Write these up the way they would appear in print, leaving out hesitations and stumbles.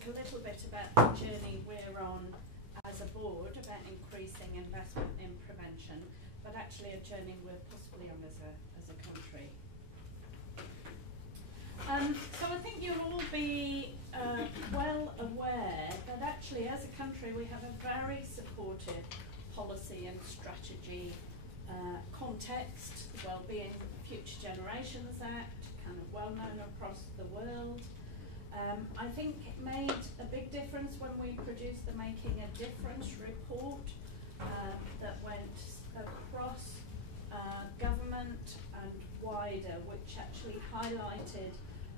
talk a little bit about the journey we're on as a board about increasing investment in prevention, but actually a journey we're possibly on as a country. So I think you'll all be well aware that actually as a country we have a very supportive policy and strategy context. The Wellbeing Future Generations Act, kind of well known across the world. I think it made a big difference when we produced the Making a Difference report that went across government and wider, which actually highlighted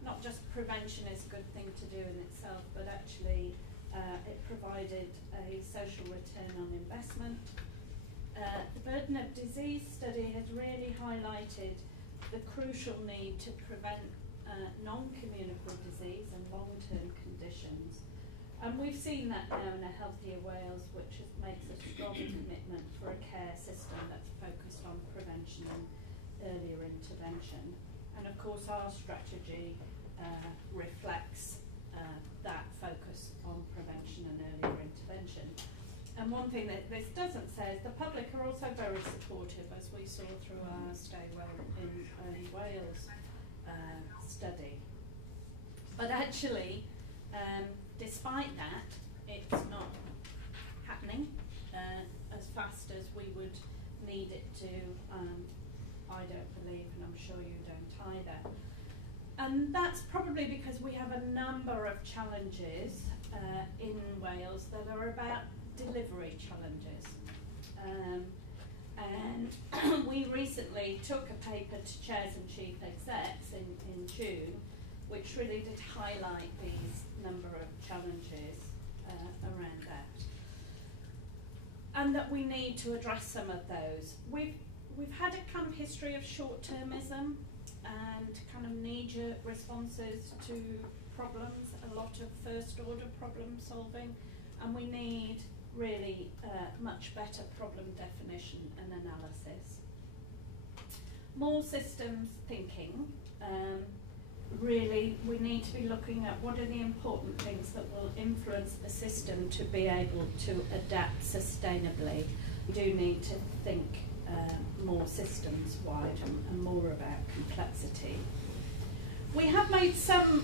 not just prevention is a good thing to do in itself, but actually it provided a social return on investment. The Burden of Disease study has really highlighted the crucial need to prevent non-communicable disease and long-term conditions. And we've seen that now in a Healthier Wales, which makes a strong commitment for a care system that's focused on prevention and earlier intervention. And of course our strategy reflects that focus on prevention and earlier intervention. And one thing that this doesn't say is the public are also very supportive, as we saw through our Stay Well in Early Wales study. But actually, despite that, it's not happening as fast as we would need it to. I don't believe, and I'm sure you don't either. And that's probably because we have a number of challenges in Wales that are about delivery challenges. And we recently took a paper to chairs and chief execs in June, which really did highlight these number of challenges around that. And that we need to address some of those. We've had a kind of history of short-termism and kind of knee-jerk responses to problems, a lot of first-order problem solving, and we need really much better problem definition and analysis. More systems thinking. Really, we need to be looking at what are the important things that will influence the system to be able to adapt sustainably. We do need to think more systems-wide and more about complexity. We have made some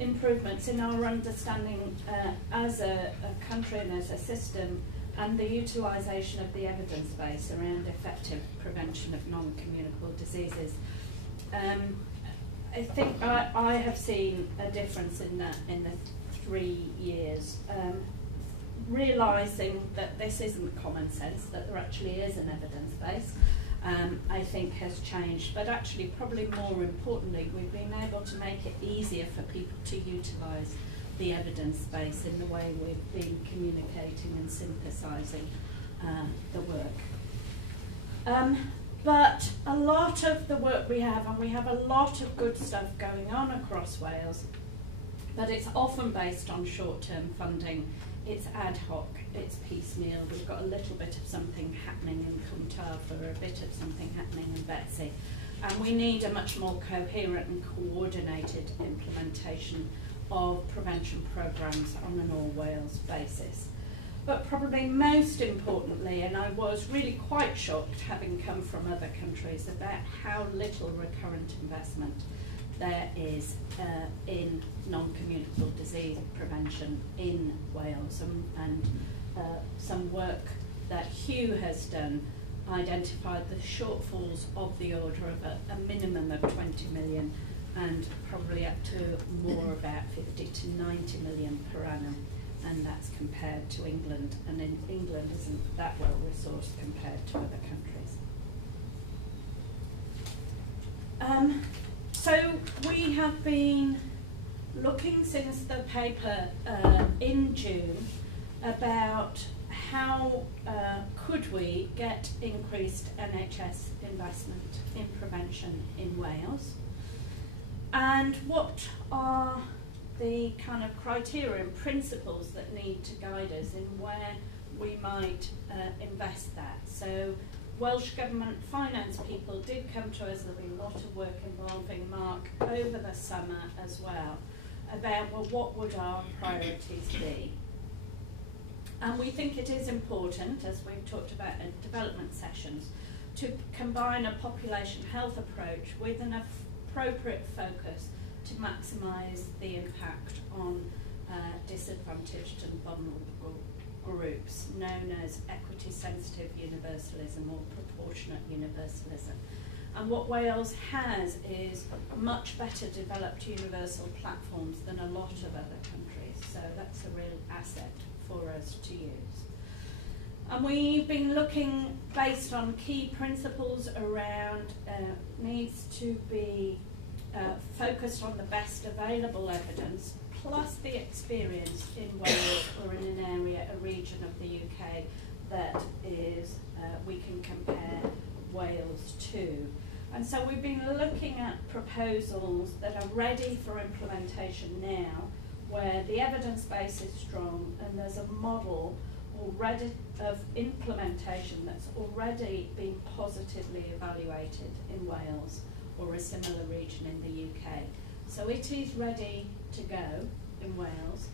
improvements in our understanding as a country and as a system, and the utilisation of the evidence base around effective prevention of non-communicable diseases. I think I have seen a difference in that in the 3 years. Realising that this isn't common sense, that there actually is an evidence base, I think has changed. But actually, probably more importantly, we've been able to make it easier for people to utilise the evidence base in the way we've been communicating and synthesising the work. But a lot of the work we have, and we have a lot of good stuff going on across Wales, but it's often based on short-term funding. It's ad hoc, it's piecemeal. We've got a little bit of something happening in Cwmtâr, a bit of something happening in Betsy. And we need a much more coherent and coordinated implementation of prevention programmes on an all-Wales basis. But probably most importantly, and I was really quite shocked having come from other countries about how little recurrent investment there is in non-communicable disease prevention in Wales, and some work that Hugh has done identified the shortfalls of the order of a minimum of 20 million and probably up to more about 50 to 90 million per annum, and that's compared to England, and in England isn't that well resourced compared to other countries. So we have been looking since the paper in June about how could we get increased NHS investment in prevention in Wales, and what are the kind of criteria and principles that need to guide us in where we might invest that. So Welsh Government finance people did come to us. There'll be a lot of work involving Mark over the summer as well. about, well, what would our priorities be? And we think it is important, as we've talked about in development sessions, to combine a population health approach with an appropriate focus to maximise the impact on disadvantaged and vulnerable groups, known as equity-sensitive universalism or proportionate universalism. And what Wales has is much better developed universal platforms than a lot of other countries, so that's a real asset for us to use. And we've been looking based on key principles around needs to be focused on the best available evidence plus the experience in Wales or in an area, a region of the UK that is we can compare Wales to. And so we've been looking at proposals that are ready for implementation now, where the evidence base is strong and there's a model already of implementation that's already been positively evaluated in Wales or a similar region in the UK. So it is ready to go in Wales,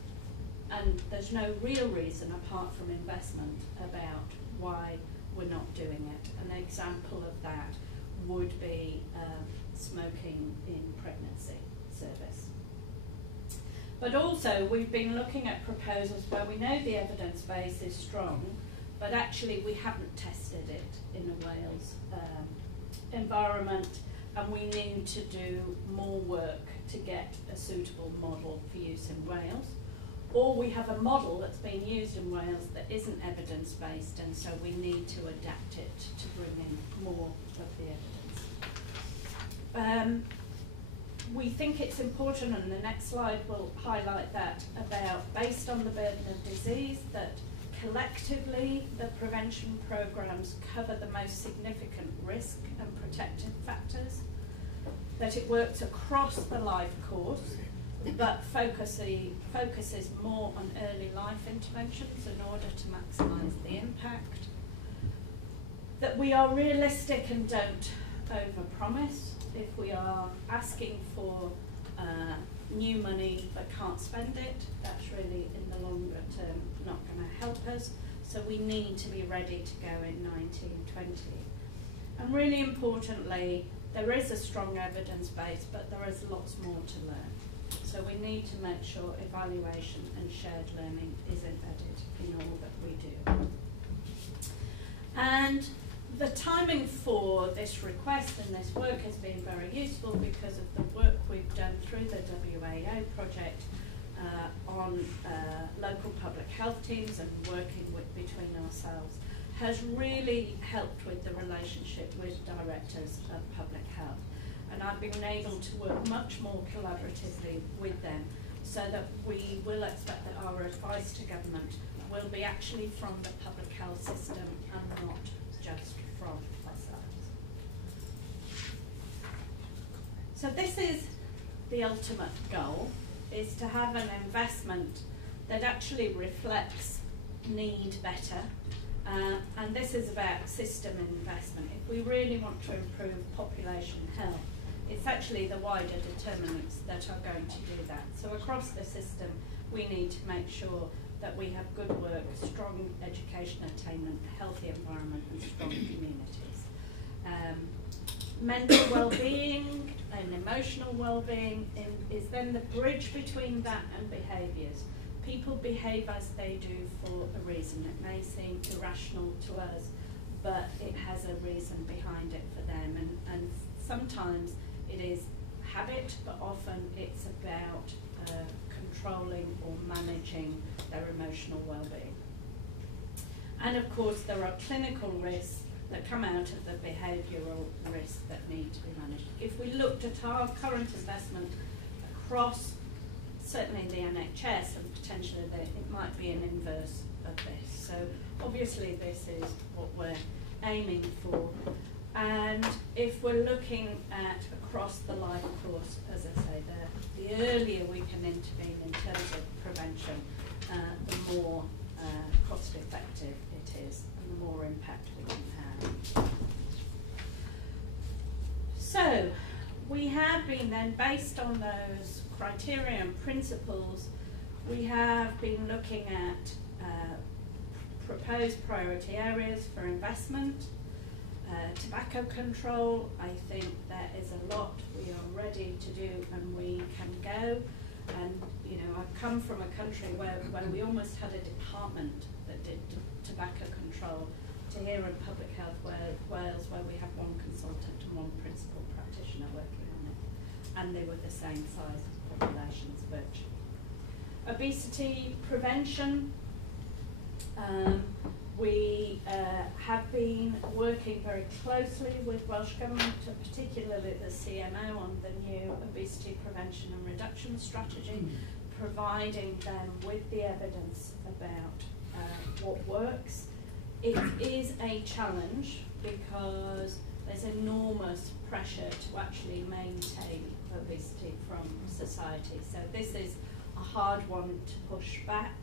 and there's no real reason apart from investment about why we're not doing it. An example of that would be smoking in pregnancy service. But also we've been looking at proposals where we know the evidence base is strong, but actually we haven't tested it in a Wales environment, and we need to do more work to get a suitable model for use in Wales. Or we have a model that's being used in Wales that isn't evidence-based, and so we need to adapt it to bring in more of the evidence. We think it's important, and the next slide will highlight that, about based on the burden of disease, that collectively the prevention programmes cover the most significant risk and protective factors, that it works across the life course, but focuses more on early life interventions in order to maximise the impact, that we are realistic and don't overpromise. If we are asking for new money but can't spend it, that's really in the longer term not going to help us. So we need to be ready to go in 1920. And really importantly, there is a strong evidence base, but there is lots more to learn. So we need to make sure evaluation and shared learning is embedded in all that we do. And the timing for this request and this work has been very useful because of the work we've done through the WAO project on local public health teams and working between ourselves has really helped with the relationship with directors of public health. And I've been able to work much more collaboratively with them so that we will expect that our advice to government will be actually from the public health system and not just from ourselves. So this is the ultimate goal, is to have an investment that actually reflects need better. And this is about system investment. If we really want to improve population health, it's actually the wider determinants that are going to do that. So across the system, we need to make sure that we have good work, strong education attainment, healthy environment, and strong communities. Mental well-being and emotional well-being is then the bridge between that and behaviours. People behave as they do for a reason. It may seem irrational to us, but it has a reason behind it for them. And sometimes it is habit, but often it's about controlling or managing their emotional well-being. And of course, there are clinical risks that come out of the behavioural risks that need to be managed. If we looked at our current investment across certainly the NHS, and potentially it might be an inverse of this. So obviously this is what we're aiming for. And if we're looking at across the life course, as I say, the earlier we can intervene in terms of prevention, the more cost effective it is and the more impact we can have. So we have been then, based on those criteria and principles, we have been looking at proposed priority areas for investment. Tobacco control, I think there is a lot we are ready to do and we can go. And you know, I've come from a country where we almost had a department that did tobacco control, to here in Public Health Wales, where we have one consultant and one principal practitioner working on it, and they were the same size populations virtually. Obesity prevention. We have been working very closely with Welsh Government, particularly the CMO, on the new obesity prevention and reduction strategy, providing them with the evidence about what works. It is a challenge because there's enormous pressure to actually maintain obesity from society. So this is a hard one to push back.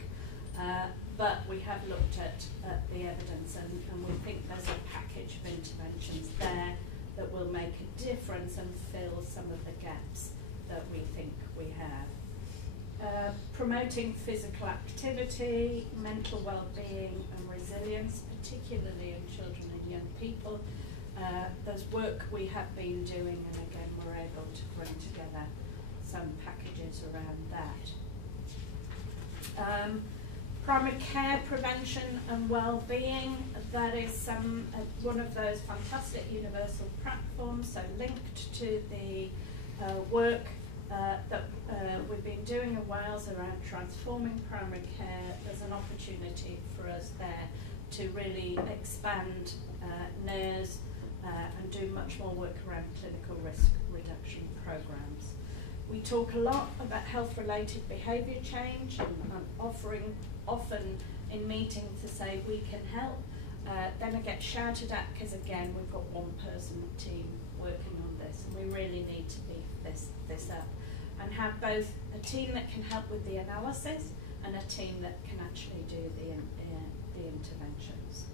But we have looked at the evidence and we think there's a package of interventions there that will make a difference and fill some of the gaps that we think we have. Promoting physical activity, mental well-being and resilience, particularly in children and young people. There's work we have been doing, and again we're able to bring together some packages around that. Primary care prevention and well-being, that is one of those fantastic universal platforms, so linked to the work that we've been doing in Wales around transforming primary care. There's an opportunity for us there to really expand NERS and do much more work around clinical risk reduction programs. We talk a lot about health-related behaviour change and offering often in meetings to say we can help. Then I get shouted at because again we've got one person team working on this, and we really need to beef this up and have both a team that can help with the analysis and a team that can actually do the interventions.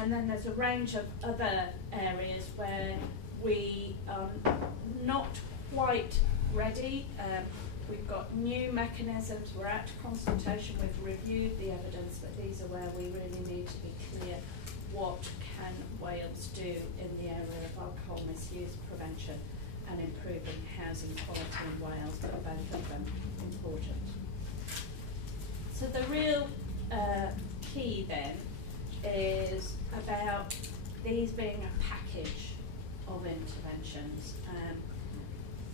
And then there's a range of other areas where we are not quite ready. We've got new mechanisms, we're out to consultation, we've reviewed the evidence, but these are where we really need to be clear what can Wales do in the area of alcohol misuse prevention and improving housing quality in Wales, but both of them important. So the real key then is about these being a package of interventions.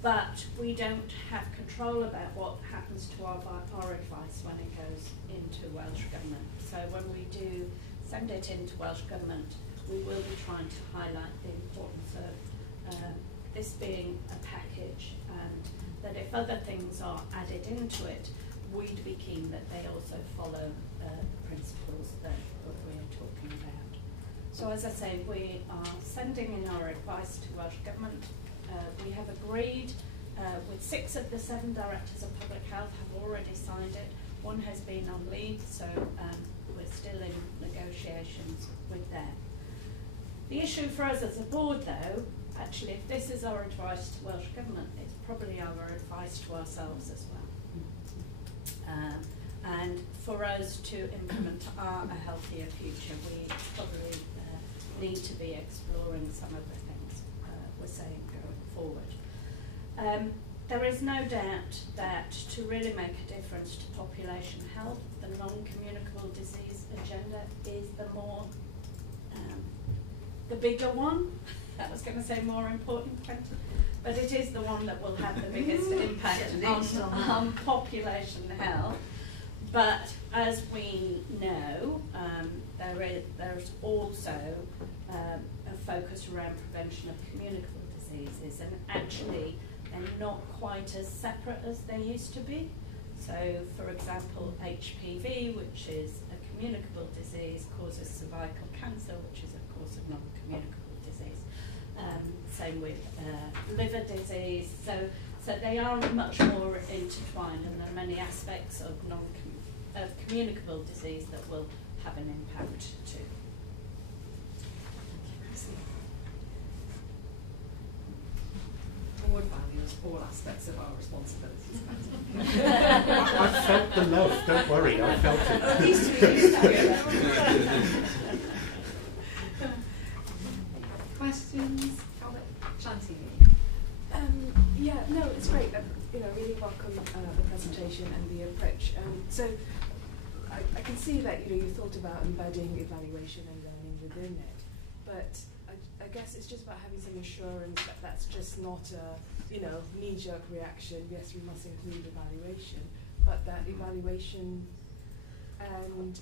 But we don't have control about what happens to our advice when it goes into Welsh Government. So when we do send it into Welsh Government, we will be trying to highlight the importance of this being a package, and that if other things are added into it, we'd be keen that they also follow the principles that we are talking about. So as I say, we are sending in our advice to Welsh Government. We have agreed with 6 of the 7 directors of public health have already signed it. One has been on leave, so we're still in negotiations with them. The issue for us as a board, though, actually, if this is our advice to Welsh Government, it's probably our advice to ourselves as well. And for us to implement a healthier future, we probably need to be exploring some of the things we're saying going forward. There is no doubt that to really make a difference to population health, the non-communicable disease agenda is the more, the bigger one. I was going to say more important, but it is the one that will have the biggest impact on population health. But as we know, there's also a focus around prevention of communicable diseases, and actually they're not quite as separate as they used to be. So, for example, HPV, which is a communicable disease, causes cervical cancer, which is of course a non-communicable disease. Same with liver disease. So they are much more intertwined, and there are many aspects of communicable disease that will have an impact too. Board all aspects of our responsibilities. I felt the love, don't worry, I felt it. At least we used to it. Questions? Comment? Shantini? Yeah, no, it's great. Really welcome the presentation and the approach. So I can see that you thought about embedding evaluation and learning within it, but I guess it's just about having some assurance that that's just not a knee-jerk reaction. Yes, we must include evaluation, but that evaluation, and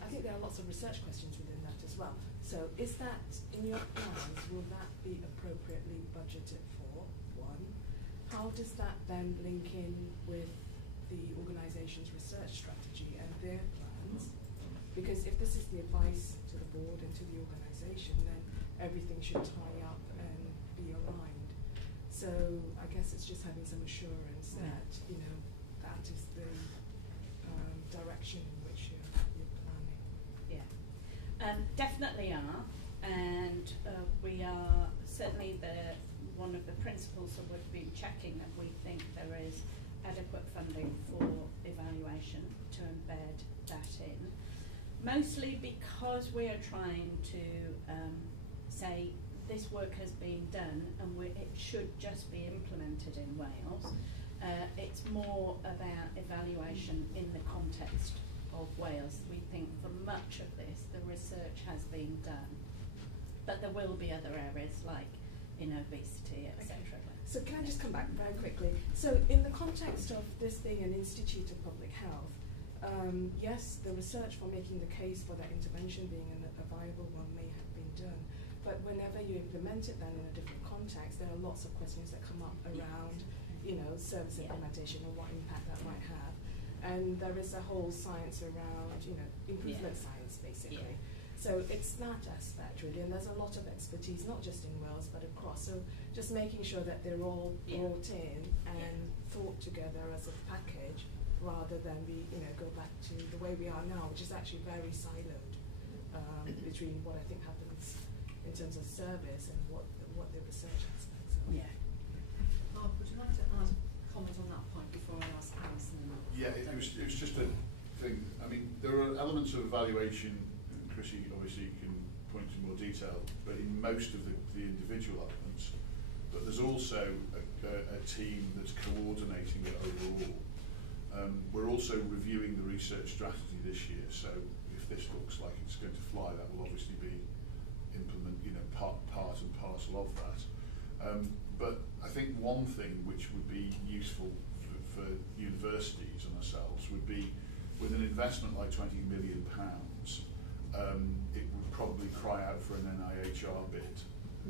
I think there are lots of research questions within that as well. So is that in your plans? Will that be appropriately budgeted for? One, how does that then link in with the organisation's research strategy and their plans? Because if this is the advice to the board and to the organisation, then everything should tie up and be aligned. So I guess it's just having some assurance that that is the direction in which you're planning. Yeah, definitely are, and we are certainly one of the principles that we've been checking that we think there is adequate funding for evaluation to embed that in, mostly because we are trying to say this work has been done and it should just be implemented in Wales. It's more about evaluation in the context of Wales. We think for much of this the research has been done, but there will be other areas like obesity, etc. So can I just come back very quickly? So in the context of this being an institute of public health, yes, the research for making the case for that intervention being a viable one may have been done, but whenever you implement it then in a different context, there are lots of questions that come up around, service implementation and what impact that might have. And there is a whole science around, improvement science basically. Yeah. So it's that aspect really, and there's a lot of expertise, not just in Wales but across. So just making sure that they're all brought in and thought together as a package, rather than we go back to the way we are now, which is actually very siloed between what I think happens in terms of service and what the research aspects are. Yeah. Mark, would you like to comment on that point before I ask Alison? Yeah, it was just a thing. I mean, there are elements of evaluation. Chrissy obviously can point to more detail, but in most of the individual elements, but there's also a team that's coordinating it overall. We're also reviewing the research strategy this year, so if this looks like it's going to fly, that will obviously be part and parcel of that. But I think one thing which would be useful for universities and ourselves would be, with an investment like £20 million, it would probably cry out for an NIHR bid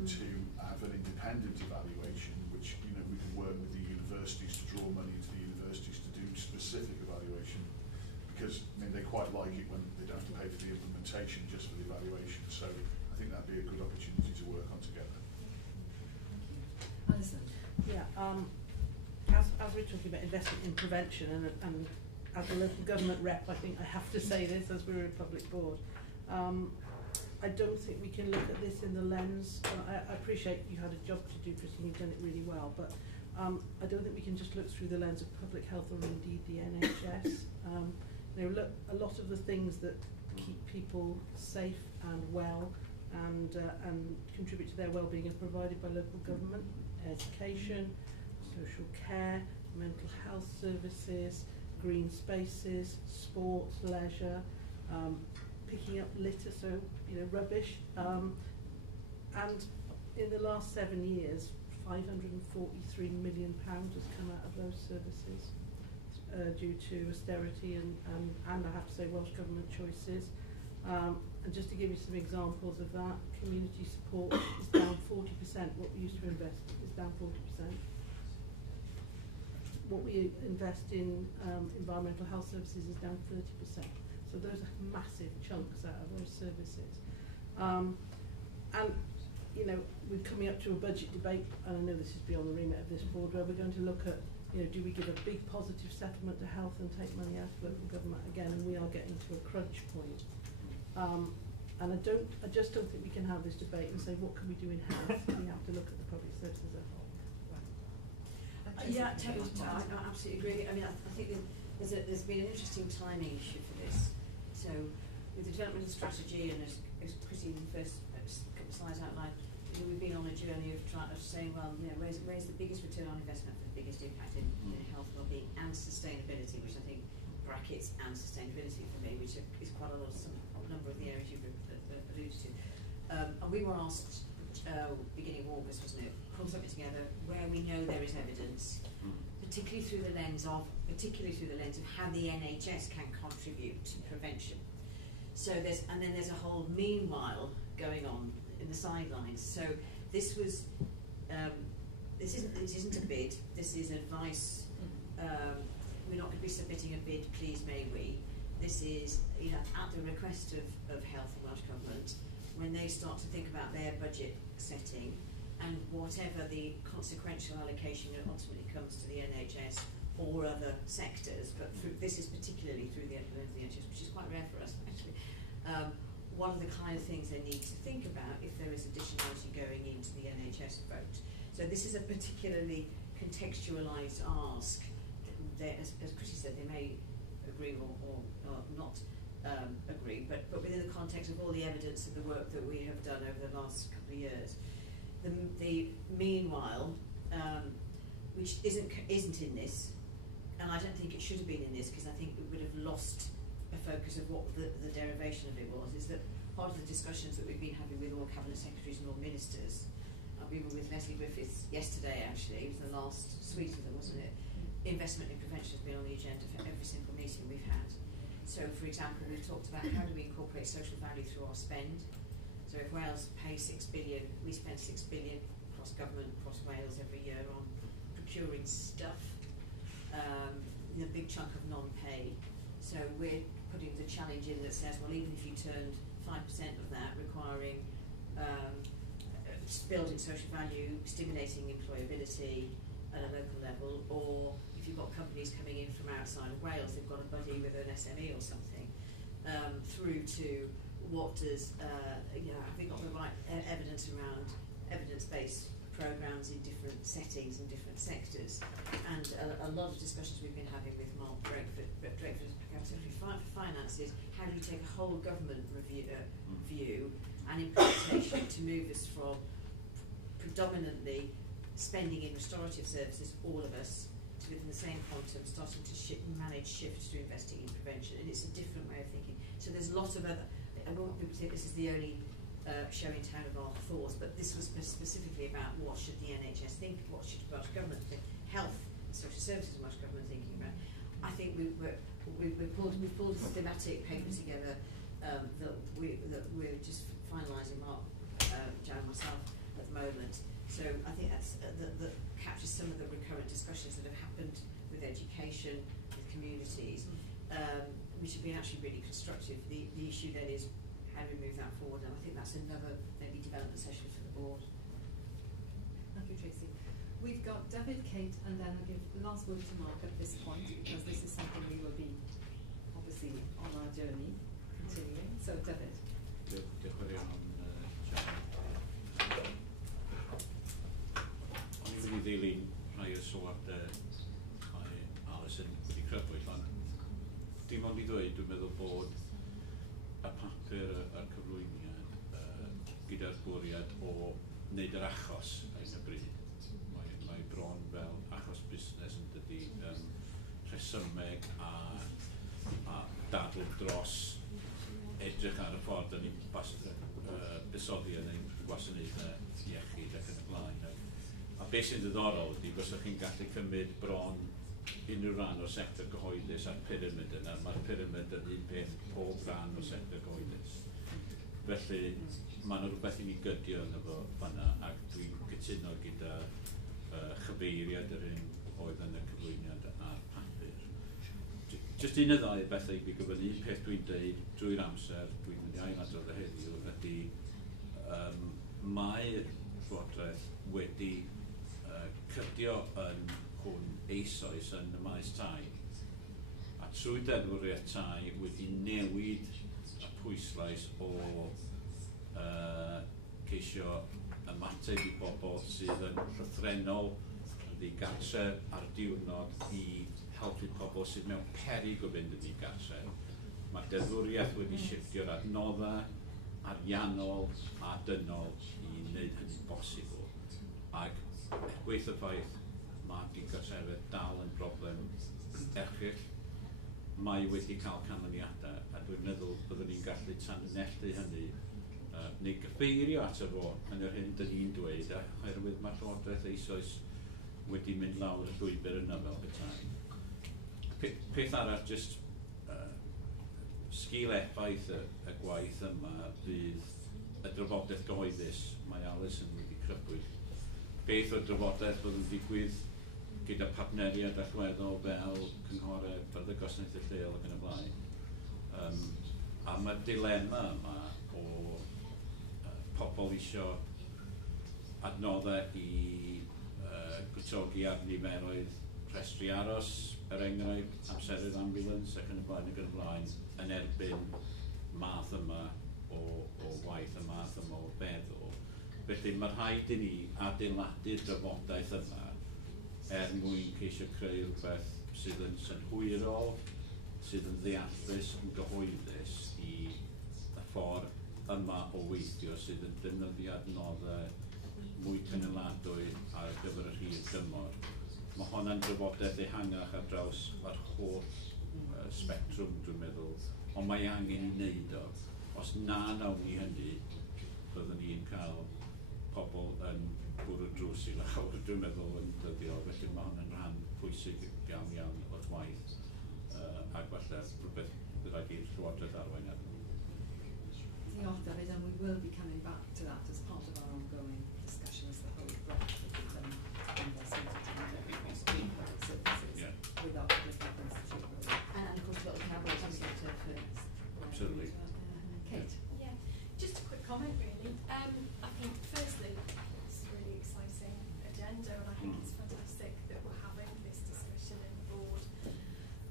to have an independent evaluation, which we can work with the universities to draw money into the universities to do specific evaluation, because they quite like it when they don't have to pay for the implementation, just for the evaluation. So I think that'd be a good opportunity to work on together. Alison? Yeah, as we're talking about investment in prevention, and as a local government rep, I think I have to say this as we're a public board. I don't think we can look at this in the lens, I appreciate you had a job to do, Christine, you've done it really well, but I don't think we can just look through the lens of public health or indeed the NHS. A lot of the things that keep people safe and well and contribute to their well-being are provided by local government: education, social care, mental health services, green spaces, sports, leisure, picking up litter, so rubbish, and in the last 7 years, £543 million has come out of those services due to austerity and I have to say Welsh Government choices. And just to give you some examples of that, community support is down 40%. What we used to invest is down 40%. What we invest in environmental health services is down 30%. So those are massive chunks out of those services. And we're coming up to a budget debate, and I know this is beyond the remit of this board, where we're going to look at, do we give a big positive settlement to health and take money out of local government again, and we are getting to a crunch point. And I just don't think we can have this debate and say, what can we do in health? We have to look at the public service as a whole. Right. Yeah, totally. I absolutely agree. I mean, I think that there's been an interesting timing issue for this. So, with the development of strategy, and as Chrissy in the first couple of slides outlined, we've been on a journey of saying, well, where's the biggest return on investment for the biggest impact in health, well-being, and sustainability, which I think brackets and sustainability for me, which is quite a number of the areas you've alluded to. And we were asked beginning of August, wasn't it, pull something together where we know there is evidence, particularly through the lens of how the NHS can contribute to prevention. So there's a whole meanwhile going on in the sidelines. So this was this isn't a bid. This is advice. We're not going to be submitting a bid. Please, may we? This is at the request of Health and Welsh Government, when they start to think about their budget setting and whatever the consequential allocation that ultimately comes to the NHS or other sectors, but this is particularly through the NHS, which is quite rare for us actually. What are the kind of things they need to think about if there is additionality going into the NHS vote? So this is a particularly contextualised ask. As Chrissy said, they may agree or not agree, but within the context of all the evidence of the work that we have done over the last couple of years. The meanwhile, which isn't in this, and I don't think it should have been in this because I think we would have lost a focus of what the derivation of it was, is that part of the discussions that we've been having with all cabinet secretaries and all ministers, we were with Leslie Griffiths yesterday actually, it was the last suite of them, wasn't it? Investment in prevention has been on the agenda for every single meeting we've had. So for example, we've talked about how do we incorporate social value through our spend. So if Wales pays 6 billion, we spend 6 billion across government, across Wales every year on procuring stuff, a big chunk of non-pay. So we're putting the challenge in that says, well, even if you turned 5% of that requiring building social value, stimulating employability at a local level, or if you've got companies coming in from outside of Wales, they've got a buddy with an SME or something, through to what does, have we got the right evidence around evidence-based programmes in different settings and different sectors, and a lot of discussions we've been having with Mark Drakeford as Secretary for Finance is how do you take a whole government view and implementation to move us from predominantly spending in restorative services, all of us, to within the same quantum starting to manage shifts to investing in prevention, and it's a different way of thinking. So there's lots of other, I don't want people to think this is the only show in town of our thoughts, but this was specifically about what should the NHS think, what should Welsh Government think, health and social services Welsh Government thinking about. I think we've pulled a thematic paper together that we're just finalising, Mark, Jan, myself, at the moment. So I think that's that captures some of the recurrent discussions that have happened with education, with communities, which have been actually really constructive. The issue then is how do we move that forward, and I think that's another maybe development session for the board. Thank you, Tracy. We've got David, Kate, and then I'll give the last word to Mark at this point, because this is something we will be obviously on our journey continuing. So David. O'n i wedi ddilyn rhai o sylwadau mae Alison wedi crybwyll, ond dim ond i ddweud, dwi'n meddwl bod y papur a'r cyflwyniad gyda'r bwriad o wneud yr achos ar y bryd. Mae bron fel achos busnes yn dydi rhesymeg a dadl dros edrych ar y ffordd yn ni'n busoddi yn ein gwasanaethau iechyd ac yn y blaen. A beth sy'n ddiddorol ydy, bysach chi'n gallu cymryd bron unrhyw ran o'r sector gyhoeddus a'r pyramid yna. Mae'r pyramid yn un peth pob ran o'r sector gyhoeddus. Felly, mae'n rhywbeth i ni gydio yna fo fanna, ac dwi'n cytuno gyda chyfeiriad yr un oedd yn y cyflwyniad a'r papur. Just un o ddau bethau i gyfynnu, un peth dwi'n dweud drwy'r amser, dwi'n mynd i ailadrodd y heddiw, ydy mae'r llywodraeth wedi cydio yn hwn eisoes yn y maes tai, a trwy deddfwriaeth tai wedi newid y pwyslais o ceisio ymateb i bobl sydd yn llythrenol, ddigartre ar diwrnod I helpu pobl sydd mewn peryg o fynd yn ddigartre. Mae deddfwriaeth wedi shifftio'r adnoddau ariannol a dynol I wneud hynny'n bosibl. Ac gweith y ffaith mae digartrefedd dal yn broblem erchyll. Mae wedi cael canlyniadau a dwi'n meddwl byddwn ni'n gallu tanlinellu hynny neu gyfeirio ato fo yn yr hyn dyn ni'n dweud oherwydd mae'r Llywodraeth eisoes wedi mynd lawr y llwybr yna fel petai. Peth arall, just sgil effaith y gwaith yma fydd y drafodaeth gyhoeddus mae Alison wedi crybwyll. Beth o'r drafodaeth fydd yn digwydd gyda partneriaid allweddol fel cynghorau Byrdd y Gwasanaethau Lleol ac yn y blaen. A mae'r dilema yma o pobl isio adnoddau I gwtogi ar niferoedd rhestru aros, enghraifft, amserydd ambulans ac yn y blaen yn erbyn math yma o waith y math yma o feddwl. Felly mae rhaid I ni adeiladu'r drafodaeth yma mwyn ceisio creu rhywbeth sydd yn synhwyrol, sydd yn ddeallus, yn gyhoeddus I y ffordd yma o weithio sydd yn defnyddio adnoddau mwy cynaladwy ar gyfer y rhif dymor. Mae hwnna'n drafodaeth ehangach ar draws yr holl spectrwm dwi'n meddwl, ond mae angen I wneud o. Os na nawn ni hynny, byddwn ni'n cael pobl yn bwrw drws I lawr, dwi'n meddwl yn dyddio, felly mae hwnna'n rhan pwysig iawn o'r waith ac falle rhywbeth bydd rhaid i'r Llywodraeth arwain ar. Diolch, David, and we will be coming back to that as part of our ongoing discussion as the whole breadth of the investment in public services with our Public Health Institute. And of course, what the cabinet has got to Absolutely. Kate? Yeah, just a quick comment really. I think firstly, it's a really exciting agenda and I think it's fantastic that we're having this discussion in the board.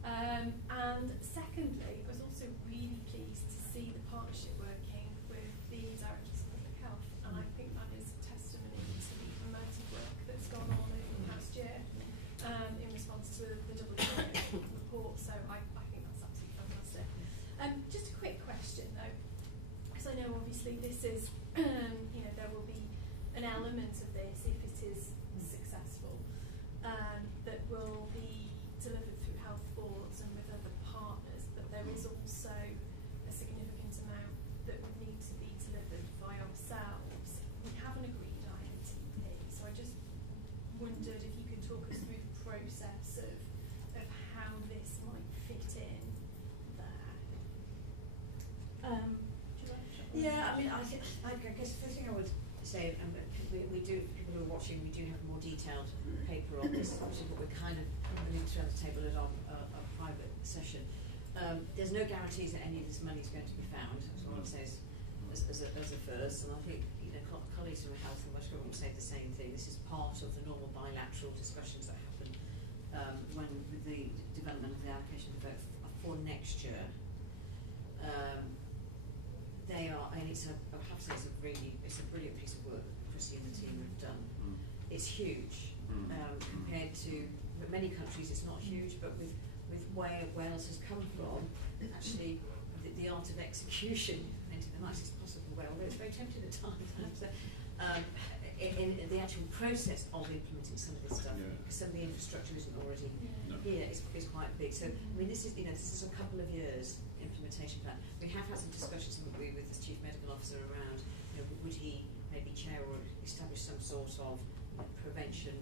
And secondly, I was also really pleased to see the partnership working with the Directors of Public Health, and I think that is testimony to the immersive work that's gone on over the past year in response to the WHO report, so I think that's absolutely fantastic. Just a quick question though, because I know obviously this is, there will be an element of this, if it is successful, that will be delivered through health boards and with other partners, but there is also a significant amount that would need to be delivered by ourselves. We haven't agreed IMTP, so I just wondered if you could talk us through the process of how this might fit in there. Do you want to Yeah, I mean, I guess the first thing I would say, we do, people who are watching, we do have a more detailed paper on this, which is what we're kind of putting around the table at our private session. There's no guarantees that any of this money is going to be found. That's what I would say as a first, and I think colleagues from Health and West Government will say the same thing. This is part of the normal bilateral discussions that happen when with the development of the allocation for next year. They are, and I have to say, it's a brilliant piece of work Chrissy and the team have done. It's huge compared to many countries. It's not huge, but with where Wales has come from, actually the art of execution, in the nicest possible way, although it's very tempting at times. In the actual process of implementing some of this stuff, because some of the infrastructure isn't already here, is quite big. So I mean, this is a couple of years implementation plan. We have had some discussions with the Chief Medical Officer around, would he maybe chair or establish some sort of prevention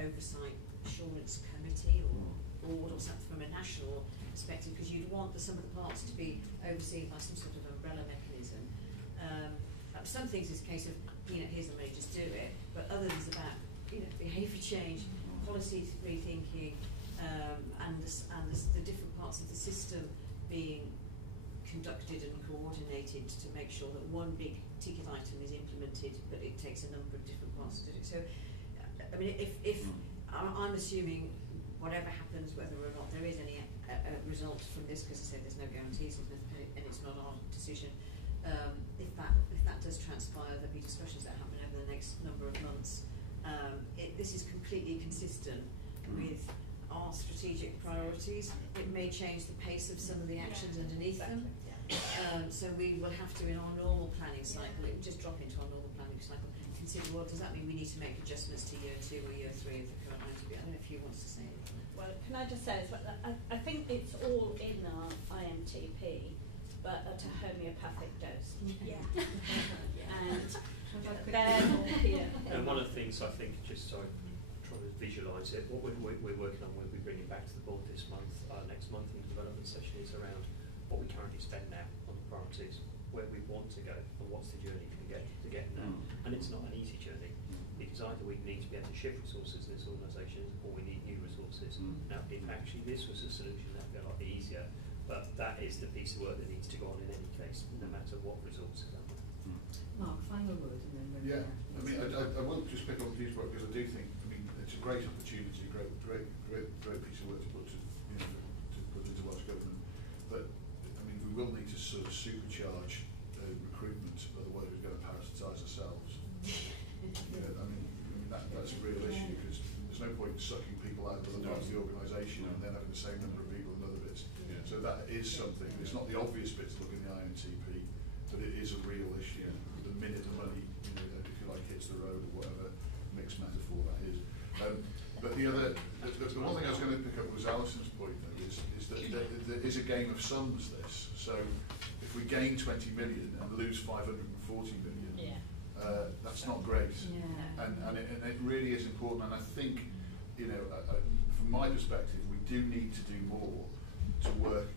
oversight assurance committee or board or something from a national perspective, because you'd want some of the parts to be overseen by some sort of umbrella mechanism. Some things is a case of, here's the money, just do it, but others is about, behaviour change, policy rethinking, and the different parts of the system being conducted and coordinated to make sure that one big ticket item is implemented, but it takes a number of different parts to do it. So, I mean, if I'm assuming whatever happens, whether or not there is any result from this, because I said there's no guarantees and it's not our decision. If that does transpire, there'll be discussions that happen over the next number of months this is completely consistent with our strategic priorities. It may change the pace of some of the actions underneath them. So we will have to, in our normal planning cycle, it will just drop into our normal planning cycle, consider, well, does that mean we need to make adjustments to year 2 or year 3 of the current IMTP? I don't know if you want to say anything. Well, can I just say as well, I think it's all in our IMTP, but at a homeopathic dose. Yeah. And they're all here. And one of the things I think, just so I'm trying to visualise it, what we're working on, we'll be bringing back to the board this month, next month in the development session, is around what we currently spend now on the priorities, where we want to go, and what's the journey to get there. And it's not an easy journey, because either we need to be able to shift resources in this organisation, or we need new resources. Now, if actually this was a solution, that would be a lot easier, but that is the piece of work that needs to go on in any case, no matter what resources are. Mark, final word, and then we're Yeah, I mean, I will just pick up on Pete's work, because I do think, I mean, it's a great opportunity, great piece of work to put into Welsh Government. But I mean, we will need to sort of supercharge recruitment, otherwise we're going to parasitise ourselves. I mean that's a real issue, because there's no point sucking people out of other parts of the organisation and then having the same number of people in other bits. So that is something. It's not the obvious bit to look in the IMTP, but it is a real issue. The minute the money, if you like, hits the road or whatever mixed metaphor that is. But the one thing I was going to pick up was Alison's point, though, is that there is a game of sums. This, so if we gain 20 million and lose 540 million, that's not great. And it really is important. And I think, from my perspective, we do need to do more to work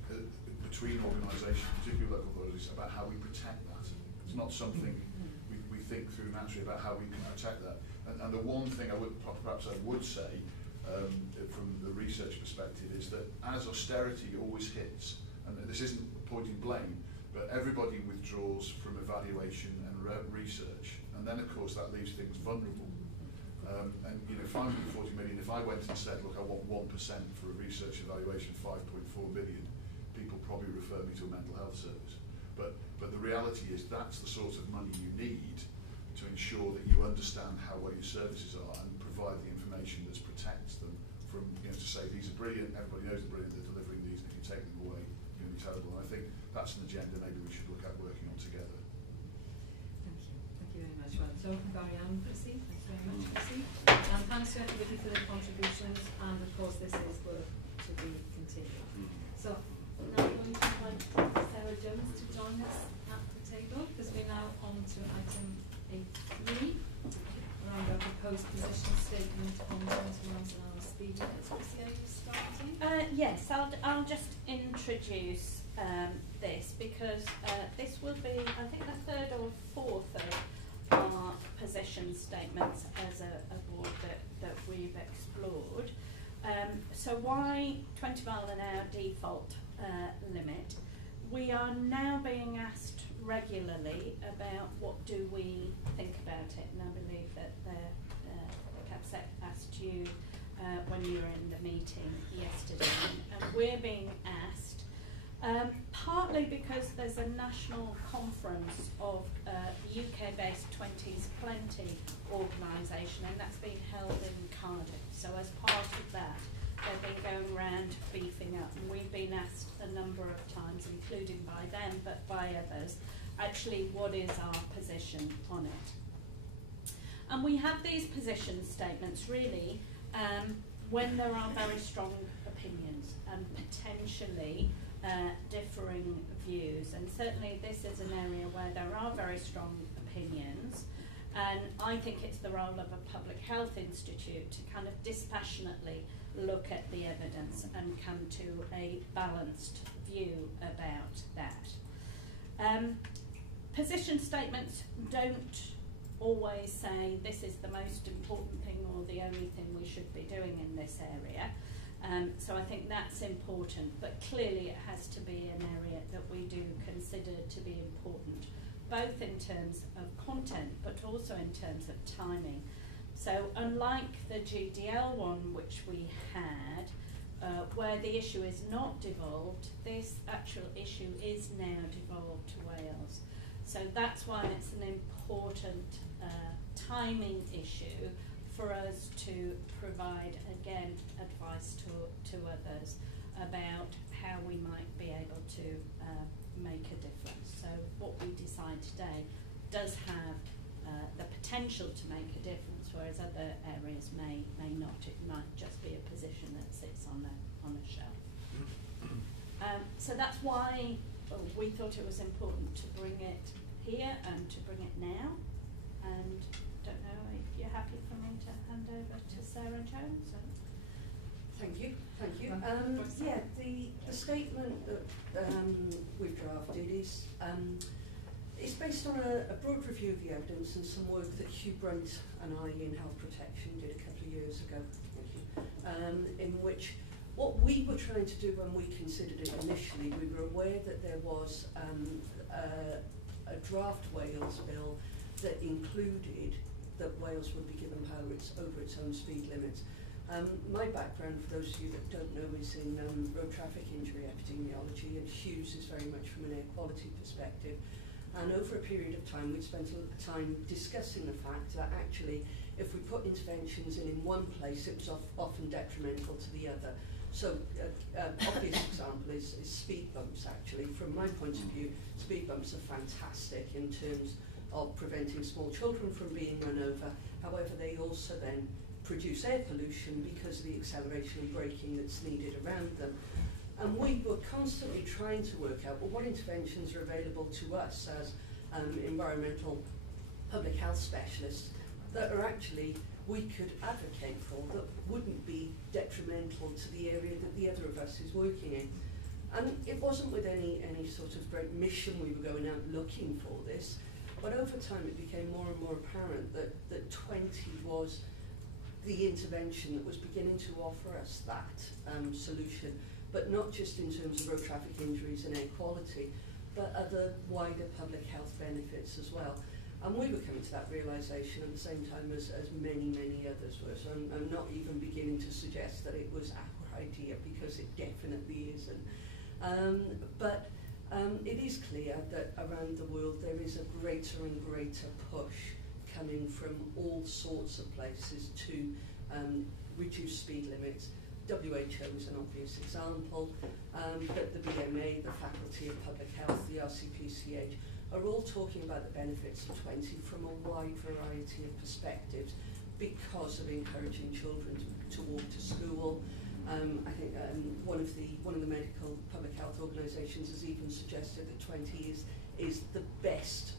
between organisations, particularly local authorities, about how we protect that. It's not something we think through naturally about how we can protect that. And the one thing I would say from the research perspective is that as austerity always hits, and this isn't pointing blame, but everybody withdraws from evaluation and research, and then of course that leaves things vulnerable. And 540 million, if I went and said, look, I want 1% for a research evaluation, 5.4 billion, people probably refer me to a mental health service. But the reality is that's the sort of money you need to ensure that you understand how well your services are and provide the information that protects them from, to say these are brilliant, everybody knows they're brilliant, they're delivering these, and if you take them away, it's going to be terrible. And I think that's an agenda maybe we should look at working on together. Thank you very much. Well, so Barry-Ann, Chrissy, thanks very much, Chrissy. And thanks to everybody for their contributions, and of course this is work to be continued. So now we're going to invite Sarah Jones to join us at the table, because we're now on to item 8.3, around our proposed position statement on 20 miles an hour speed limits. Chrissy, are you starting? Yes, I'll just introduce this, because this will be, I think, the third or fourth of our position statements as a board that we've explored. So why 20 mile an hour default limit? We are now being asked regularly about what do we think about it, and I believe that the CAPSEC asked you when you were in the meeting yesterday, and we're being asked partly because there's a national conference of UK-based 20s Plenty organisation, and that's being held in Cardiff. So as part of that, they've been going around beefing up, and we've been asked a number of times, including by them but by others, actually what is our position on it. And we have these position statements really when there are very strong opinions and potentially differing views, and certainly this is an area where there are very strong opinions, and I think it's the role of a public health institute to kind of dispassionately look at the evidence and come to a balanced view about that. Position statements don't always say this is the most important thing or the only thing we should be doing in this area. So I think that's important, but clearly it has to be an area that we do consider to be important, both in terms of content but also in terms of timing. So unlike the GDL one which we had, where the issue is not devolved, this actual issue is now devolved to Wales. So that's why it's an important timing issue for us to provide, again, advice to others about how we might be able to make a difference. So what we decide today does have the potential to make a difference, whereas other areas may not. It might just be a position that sits on a shelf. So that's why we thought it was important to bring it here and to bring it now. And don't know if you're happy for me to hand over to Sarah Jones. Thank you. Yeah, the statement that we've drafted is it's based on a broad review of the evidence and some work that Hugh Brunt and I in Health Protection did a couple of years ago, in which what we were trying to do when we considered it initially, we were aware that there was a draft Wales bill that included that Wales would be given power over its own speed limits. My background, for those of you that don't know, is in road traffic injury epidemiology, and Hugh's is very much from an air quality perspective. And over a period of time, we'd spent a lot of time discussing the fact that actually, if we put interventions in one place, it was often detrimental to the other. So, obvious example is speed bumps, actually. From my point of view, speed bumps are fantastic in terms of preventing small children from being run over. However, they also then produce air pollution because of the acceleration and braking that's needed around them. And we were constantly trying to work out, well, what interventions are available to us as environmental public health specialists that are actually we could advocate for, that wouldn't be detrimental to the area that the other of us is working in. And it wasn't with any sort of great mission we were going out looking for this, but over time it became more and more apparent that 20 was the intervention that was beginning to offer us that solution, but not just in terms of road traffic injuries and air quality, but other wider public health benefits as well. And we were coming to that realisation at the same time as many others were. So I'm not even beginning to suggest that it was our idea, because it definitely isn't. But it is clear that around the world there is a greater and greater push coming from all sorts of places to reduce speed limits. WHO is an obvious example, but the BMA, the Faculty of Public Health, the RCPCH, are all talking about the benefits of 20 from a wide variety of perspectives because of encouraging children to walk to school. I think one of the medical public health organisations has even suggested that 20 is the best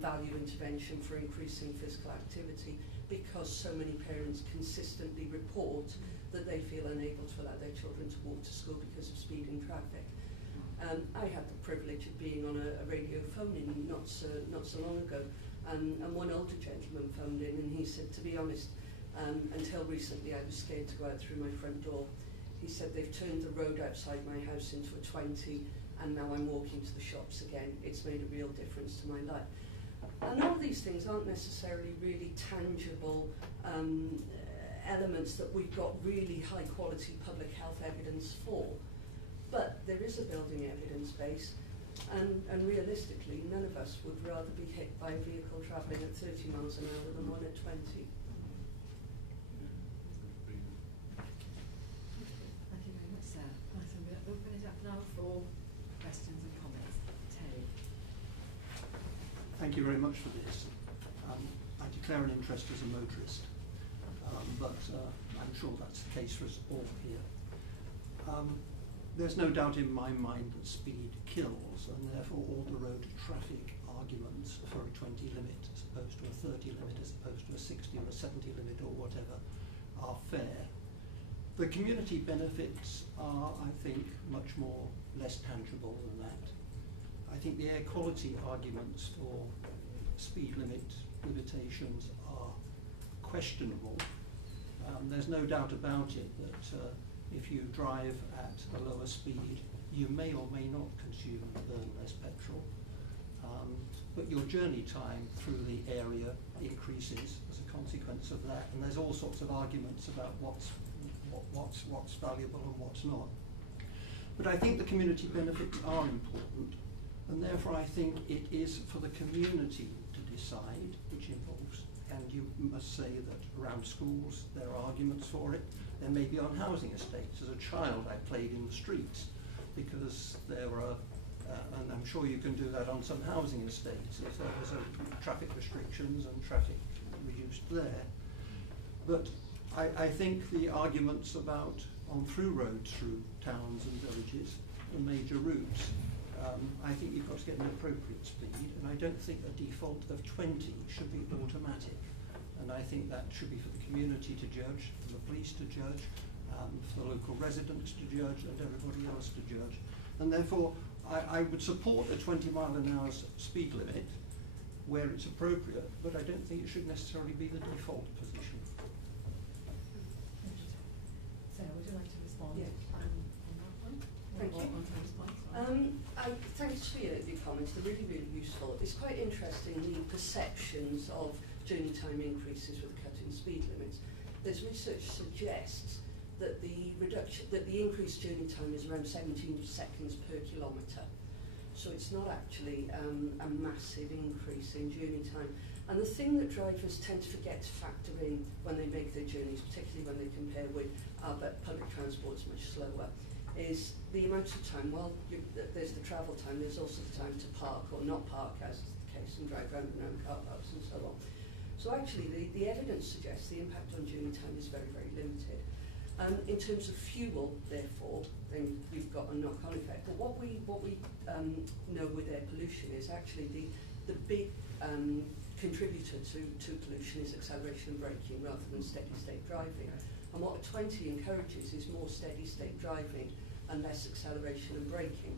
value intervention for increasing physical activity, because so many parents consistently report that they feel unable to allow their children to walk to school because of speeding traffic. I had the privilege of being on a radio phone-in not so long ago, and one older gentleman phoned in and he said, to be honest, until recently I was scared to go out through my front door. He said, they've turned the road outside my house into a 20 and now I'm walking to the shops again. It's made a real difference to my life. And all these things aren't necessarily really tangible elements that we've got really high quality public health evidence for. But there is a building evidence base, and realistically, none of us would rather be hit by a vehicle travelling at 30 miles an hour than one at 20. Thank you very much, Sarah. Right, I'm going to open it up now for questions and comments. Terry. Thank you very much for this. I declare an interest as a motorist, but I'm sure that's the case for us all here. There's no doubt in my mind that speed kills, and therefore all the road traffic arguments for a 20 limit as opposed to a 30 limit, as opposed to a 60 or a 70 limit or whatever, are fair. The community benefits are, I think, much less tangible than that. I think the air quality arguments for speed limitations are questionable. There's no doubt about it that if you drive at a lower speed, you may or may not consume and burn less petrol, but your journey time through the area increases as a consequence of that, and there's all sorts of arguments about what's valuable and what's not. But I think the community benefits are important, and therefore I think it is for the community to decide, which involves and you must say that around schools there are arguments for it. There may be on housing estates. As a child I played in the streets because there were, and I'm sure you can do that on some housing estates, if there was traffic restrictions and traffic reduced there. But I think the arguments about on through roads through towns and villages, the major routes, I think you've got to get an appropriate speed, and I don't think a default of 20 should be automatic. And I think that should be for the community to judge, for the police to judge, for the local residents to judge, and everybody else to judge. And therefore, I would support a 20-mile-an-hour speed limit where it's appropriate, but I don't think it should necessarily be the default position. Sarah, would you like to respond Yeah. on that one? Thank you. On Sarah's point, sorry. Thanks for your comments. They're really, really useful. It's quite interesting, the perceptions of journey time increases with cutting speed limits. There's research suggests that the increased journey time is around 17 seconds per kilometre. So it's not actually a massive increase in journey time. And the thing that drivers tend to forget to factor in when they make their journeys, particularly when they compare with public transport's much slower, is the amount of time. Well, there's the travel time, there's also the time to park or not park, as is the case, and drive round and round car parks and so on. So actually, the evidence suggests the impact on journey time is very, very limited. In terms of fuel, therefore, then we've got a knock-on effect. But what we know with air pollution is actually the big contributor to pollution is acceleration and braking rather than steady-state driving. And what a 20 encourages is more steady-state driving and less acceleration and braking.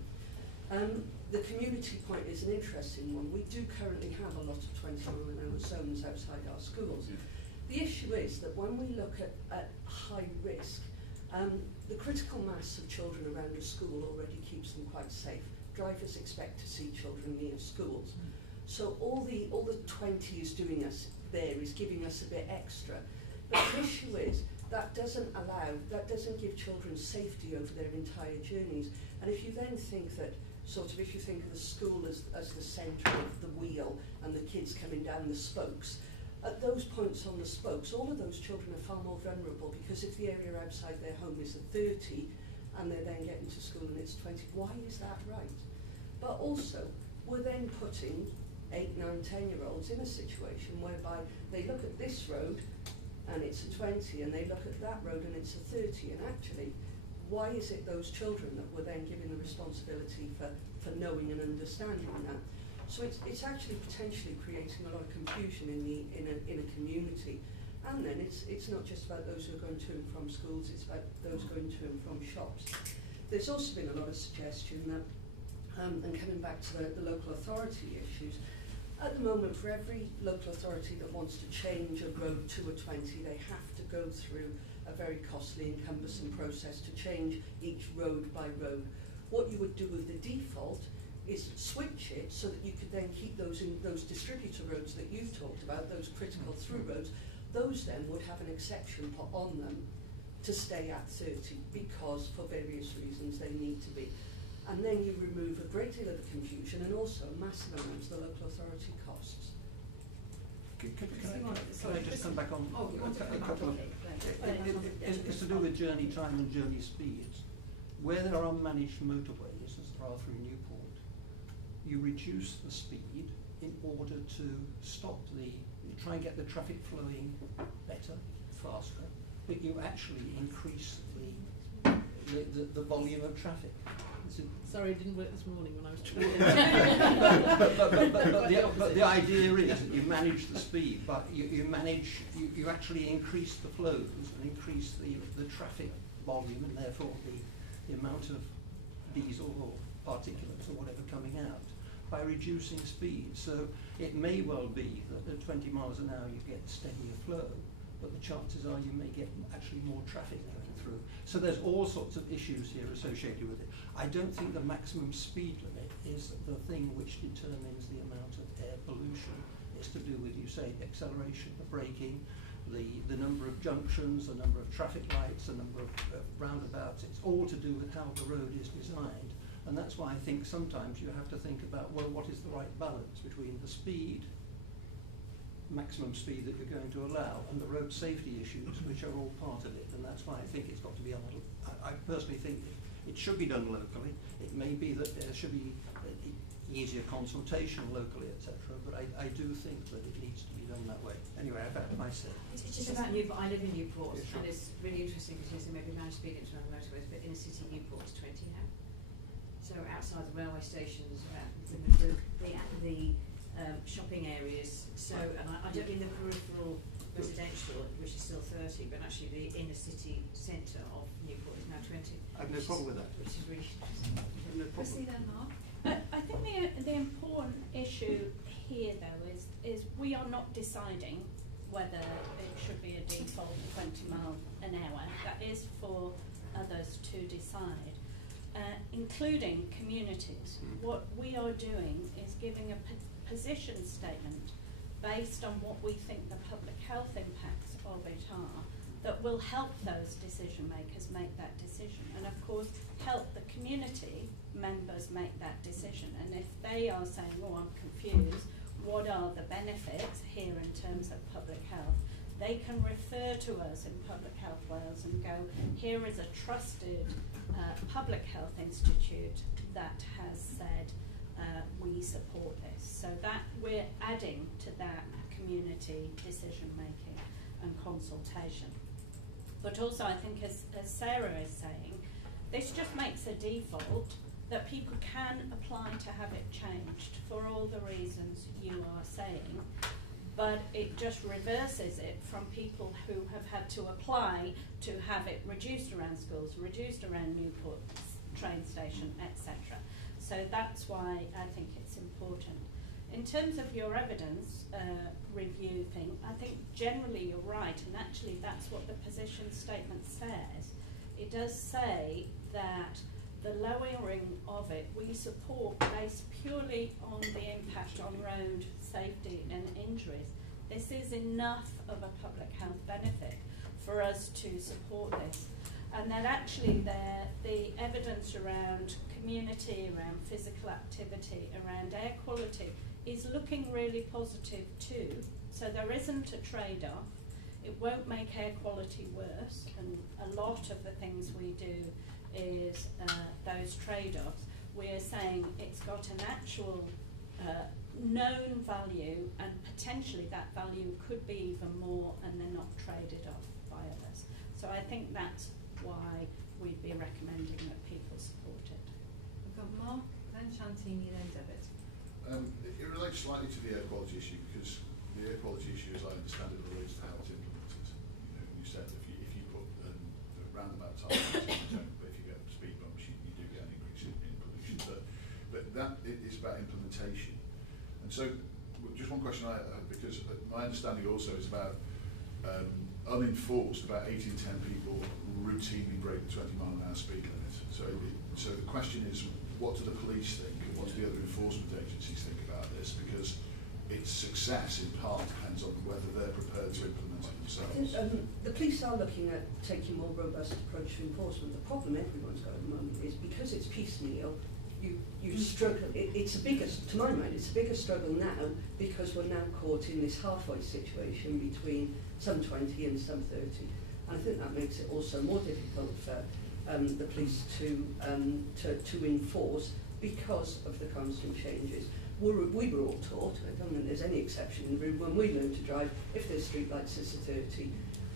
The community point is an interesting one. We do currently have a lot of 20-mile-an-hour zones outside our schools. Yeah. The issue is that when we look at high risk, the critical mass of children around a school already keeps them quite safe. Drivers expect to see children near schools. So all the 20 is doing us there is giving us a bit extra. But the issue is that doesn't give children safety over their entire journeys. And if you then think that, if you think of the school as the centre of the wheel and the kids coming down the spokes, at those points on the spokes, all of those children are far more vulnerable, because if the area outside their home is at 30 and they're then getting to school and it's 20, why is that right? But also, we're then putting 8, 9, 10-year-olds in a situation whereby they look at this road and it's a 20, and they look at that road and it's a 30, and actually, why is it those children that we're then giving the responsibility for knowing and understanding that? So it's actually potentially creating a lot of confusion in a community. And then it's not just about those who are going to and from schools, it's about those going to and from shops. There's also been a lot of suggestion that, and coming back to the local authority issues, at the moment, for every local authority that wants to change a road to a 20, they have to go through a very costly and cumbersome process to change each road by road. What you would do with the default is switch it so that you could then keep those distributor roads that you've talked about, those critical through roads. Those then would have an exception put on them to stay at 30 because for various reasons they need to be. And then you remove a great deal of the confusion and also massive amounts of the local authority costs. Can I just come back on a couple of... It's to do with journey time and journey speeds. Where there are unmanaged motorways, as there are through Newport, you reduce the speed in order to try and get the traffic flowing better, faster, but you actually increase the volume of traffic. Sorry, it didn't work this morning when I was trying. but the idea is that you manage the speed, but you actually increase the flows and increase the traffic volume, and therefore the amount of diesel or particulates or whatever coming out by reducing speed. So it may well be that at 20 miles an hour you get steadier flow, but the chances are you may get actually more traffic going through. So there's all sorts of issues here associated with it. I don't think the maximum speed limit is the thing which determines the amount of air pollution. It's to do with, you say, acceleration, the braking, the number of junctions, the number of traffic lights, the number of roundabouts. It's all to do with how the road is designed. And that's why I think sometimes you have to think about, well, what is the right balance between the speed maximum speed that you're going to allow, and the road safety issues, which are all part of it, and that's why I think it's got to be on. I personally think it should be done locally. It may be that there should be easier consultation locally, etc. But I do think that it needs to be done that way. Anyway, I say. It's just about Newport. I live in Newport, Yeah, sure. and it's really interesting because they maybe manage speed limits around the motorways, but inner city Newport is 20 now. So outside the railway stations, the shopping areas. So, and I don't mean the peripheral residential, which is still 30, but actually the inner city centre of Newport is now 20. I've no problem with that. Which is really interesting. No problem. Chrissy then, Mark. I think the important issue here, though, is we are not deciding whether it should be a default 20 mile an hour. That is for others to decide, including communities. What we are doing is giving a position statement based on what we think the public health impacts of it are, that will help those decision makers make that decision, and of course help the community members make that decision. And if they are saying, oh, I'm confused, what are the benefits here in terms of public health, they can refer to us in Public Health Wales and go, here is a trusted public health institute that has said we support this. So that we're adding to that community decision making and consultation. But also I think, as Sarah is saying, this just makes a default that people can apply to have it changed for all the reasons you are saying, but it just reverses it from people who have had to apply to have it reduced around schools, reduced around Newport train station, etc. So that's why I think it's important. In terms of your evidence review thing, I think generally you're right, and actually that's what the position statement says. It does say that the lowering of it we support based purely on the impact on road safety and injuries. This is enough of a public health benefit for us to support this. And that actually the evidence around community, around physical activity, around air quality is looking really positive too. So there isn't a trade-off. It won't make air quality worse, and a lot of the things we do is those trade-offs. We're saying it's got an actual known value, and potentially that value could be even more, and they're not traded off by others. So I think that's why we'd be recommending that people support it. We've got Mark, then Shantini, then David. It relates slightly to the air quality issue, because the air quality issue, as I understand it, relates to how it's implemented. You said if you put the roundabout type, but if you get speed bumps, you do get an increase in pollution. But that is about implementation. And so, just one question I have, because my understanding also is about unenforced, about 8 in 10 people routinely break the 20 mile an hour speed limit. So the question is, what do the police think, and what do the other enforcement agencies think about this? Because its success in part depends on whether they're prepared to implement it themselves. The police are looking at taking a more robust approach to enforcement. The problem everyone's got at the moment is because it's piecemeal, you struggle. It's a bigger, to my mind, it's a bigger struggle now because we're now caught in this halfway situation between some 20 and some 30. And I think that makes it also more difficult for the police to enforce because of the constant changes. We were all taught, I don't think there's any exception in the room, when we learned to drive, if there's street lights, it's a 30.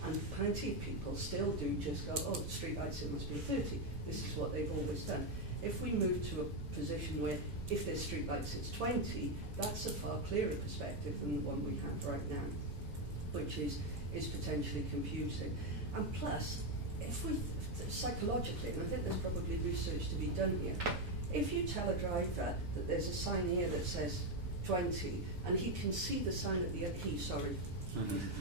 And plenty of people still do just go, oh, the street lights, it must be a 30. This is what they've always done. If we move to a position where if there's street lights, it's 20, that's a far clearer perspective than the one we have right now, which is potentially confusing. And plus, if we, psychologically, and I think there's probably research to be done here, if you tell a driver that there's a sign here that says 20, and he can see the sign at the other,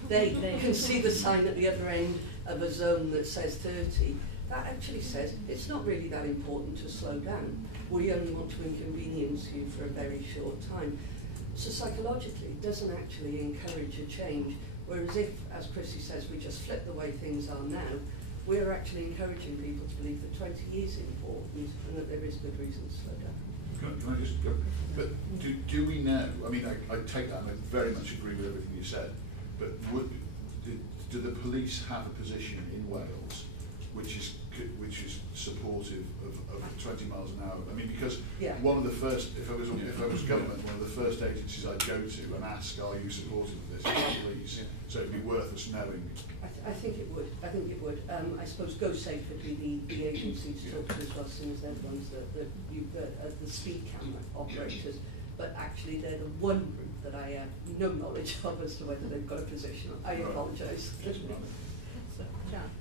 they can see the sign at the other end of a zone that says 30, that actually says it's not really that important to slow down. We only want to inconvenience you for a very short time. So psychologically, it doesn't actually encourage a change, whereas if, as Chrissy says, we just flip the way things are now, we're actually encouraging people to believe that 20 is important and that there is good reason to slow down. Can I just go? But do we know, I mean, I take that and I very much agree with everything you said, but do the police have a position in Wales which is supportive of 20 miles an hour? I mean, because one of the first, if I was government, one of the first agencies I'd go to and ask, are you supportive of this? Is the police. So it'd be worth us knowing. I think it would. I suppose Go Safe would be the agency to talk to as well, since they're the ones that you've the speed camera operators. But actually, they're the one group that I have no knowledge of as to whether they've got a position. I apologise.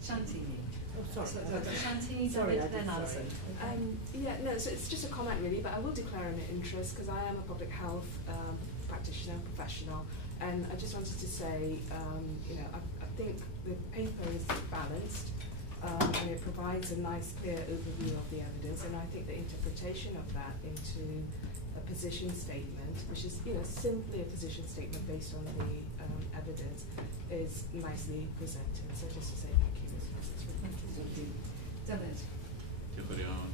Shantini. Oh, sorry. Shantini, Sorry, then Alison. Yeah, no, so it's just a comment really, but I will declare an interest because I am a public health practitioner, professional, and I just wanted to say, you know, I think the paper is balanced and it provides a nice, clear overview of the evidence, and I think the interpretation of that into a position statement, which is, you know, simply a position statement based on the evidence, is nicely presented. So just to say thank you. Thank you. David. Diolch yn iawn.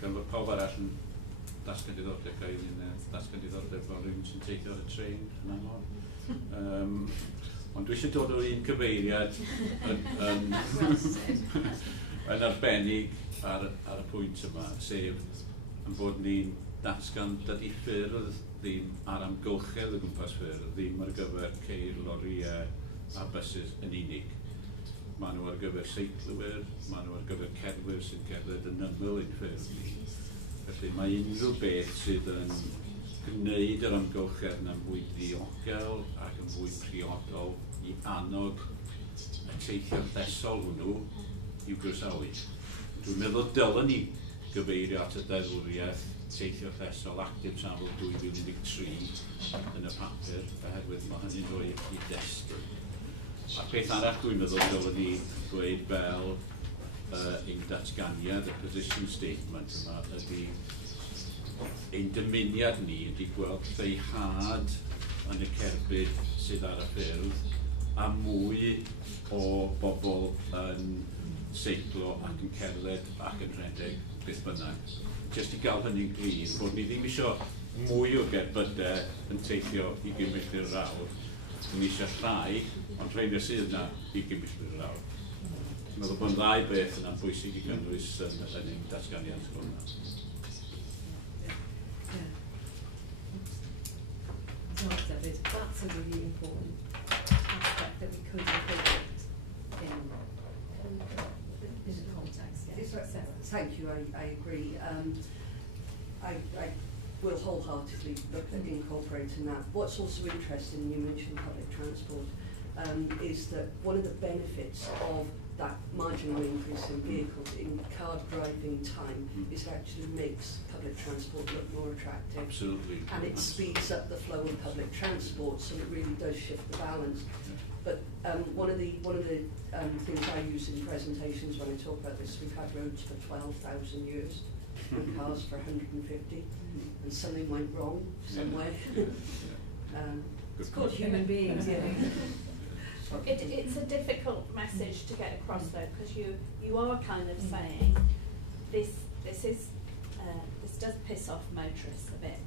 Gan fod pawb arall yn dasgan diddordeb gael un dasgan diddordeb fel rhywun sy'n teithio ar y tren yn aml. Ond dwi eisiau dod o'r un cyfeiriad yn arbennig ar y pwynt yma, sef yn bod ni'n datgan dydy ffyrdd ddim ar amgylchedd o gwmpas ffyrdd, ddim ar gyfer ceir, lorïau a buses yn unig. Maen nhw ar gyfer seiclwyr, maen nhw ar gyfer cerddwyr sy'n cerdded yn ymyl i'n ffyrdd ni. Felly mae unrhyw beth sydd yn gwneud yr amgylchedd na'n fwy ddiogel ac yn fwy priodol i annog y teithio llesol hwnnw i'w groesawu. Dwi'n meddwl dylen ni gyfeirio at y deddfwriaeth teithio llesol actif safle 2013 yn y papur, oherwydd mae hynny'n rhoi i destun. A'r peth arall dwi'n meddwl dylen ni dweud fel ein datganiad, y position statement yma, ydy ein dymuniad ni ydy gweld lleihad yn y cerbyd sydd ar y ffyrdd a mwy o bobl yn seiclo ac yn cerdded ac yn rhedeg beth bynnag. Jyst i gael hynny'n glir, bod ni ddim eisiau mwy o gerbydau yn teithio 20 milltir yr awr. Ni eisiau llai, ond rhaid sydd yna 20 milltir yr awr. Dwi'n meddwl bod yn ddau beth yna'n bwysig i gynnwys yn ein datganiad hwnna. David, that's a really important aspect that we could incorporate in the context. Yeah. Thank you, I agree. I will wholeheartedly look at incorporating that. What's also interesting, you mentioned public transport, is that one of the benefits of that marginal increase in vehicles in car driving time is it actually makes public transport look more attractive. Absolutely. And it speeds up the flow of public transport, so it really does shift the balance. But one of the things I use in presentations when I talk about this, we've had roads for 12,000 years and cars for 150, and something went wrong somewhere. It's called human beings, yeah. It's a difficult message to get across though, because you are kind of saying this does piss off motorists a bit,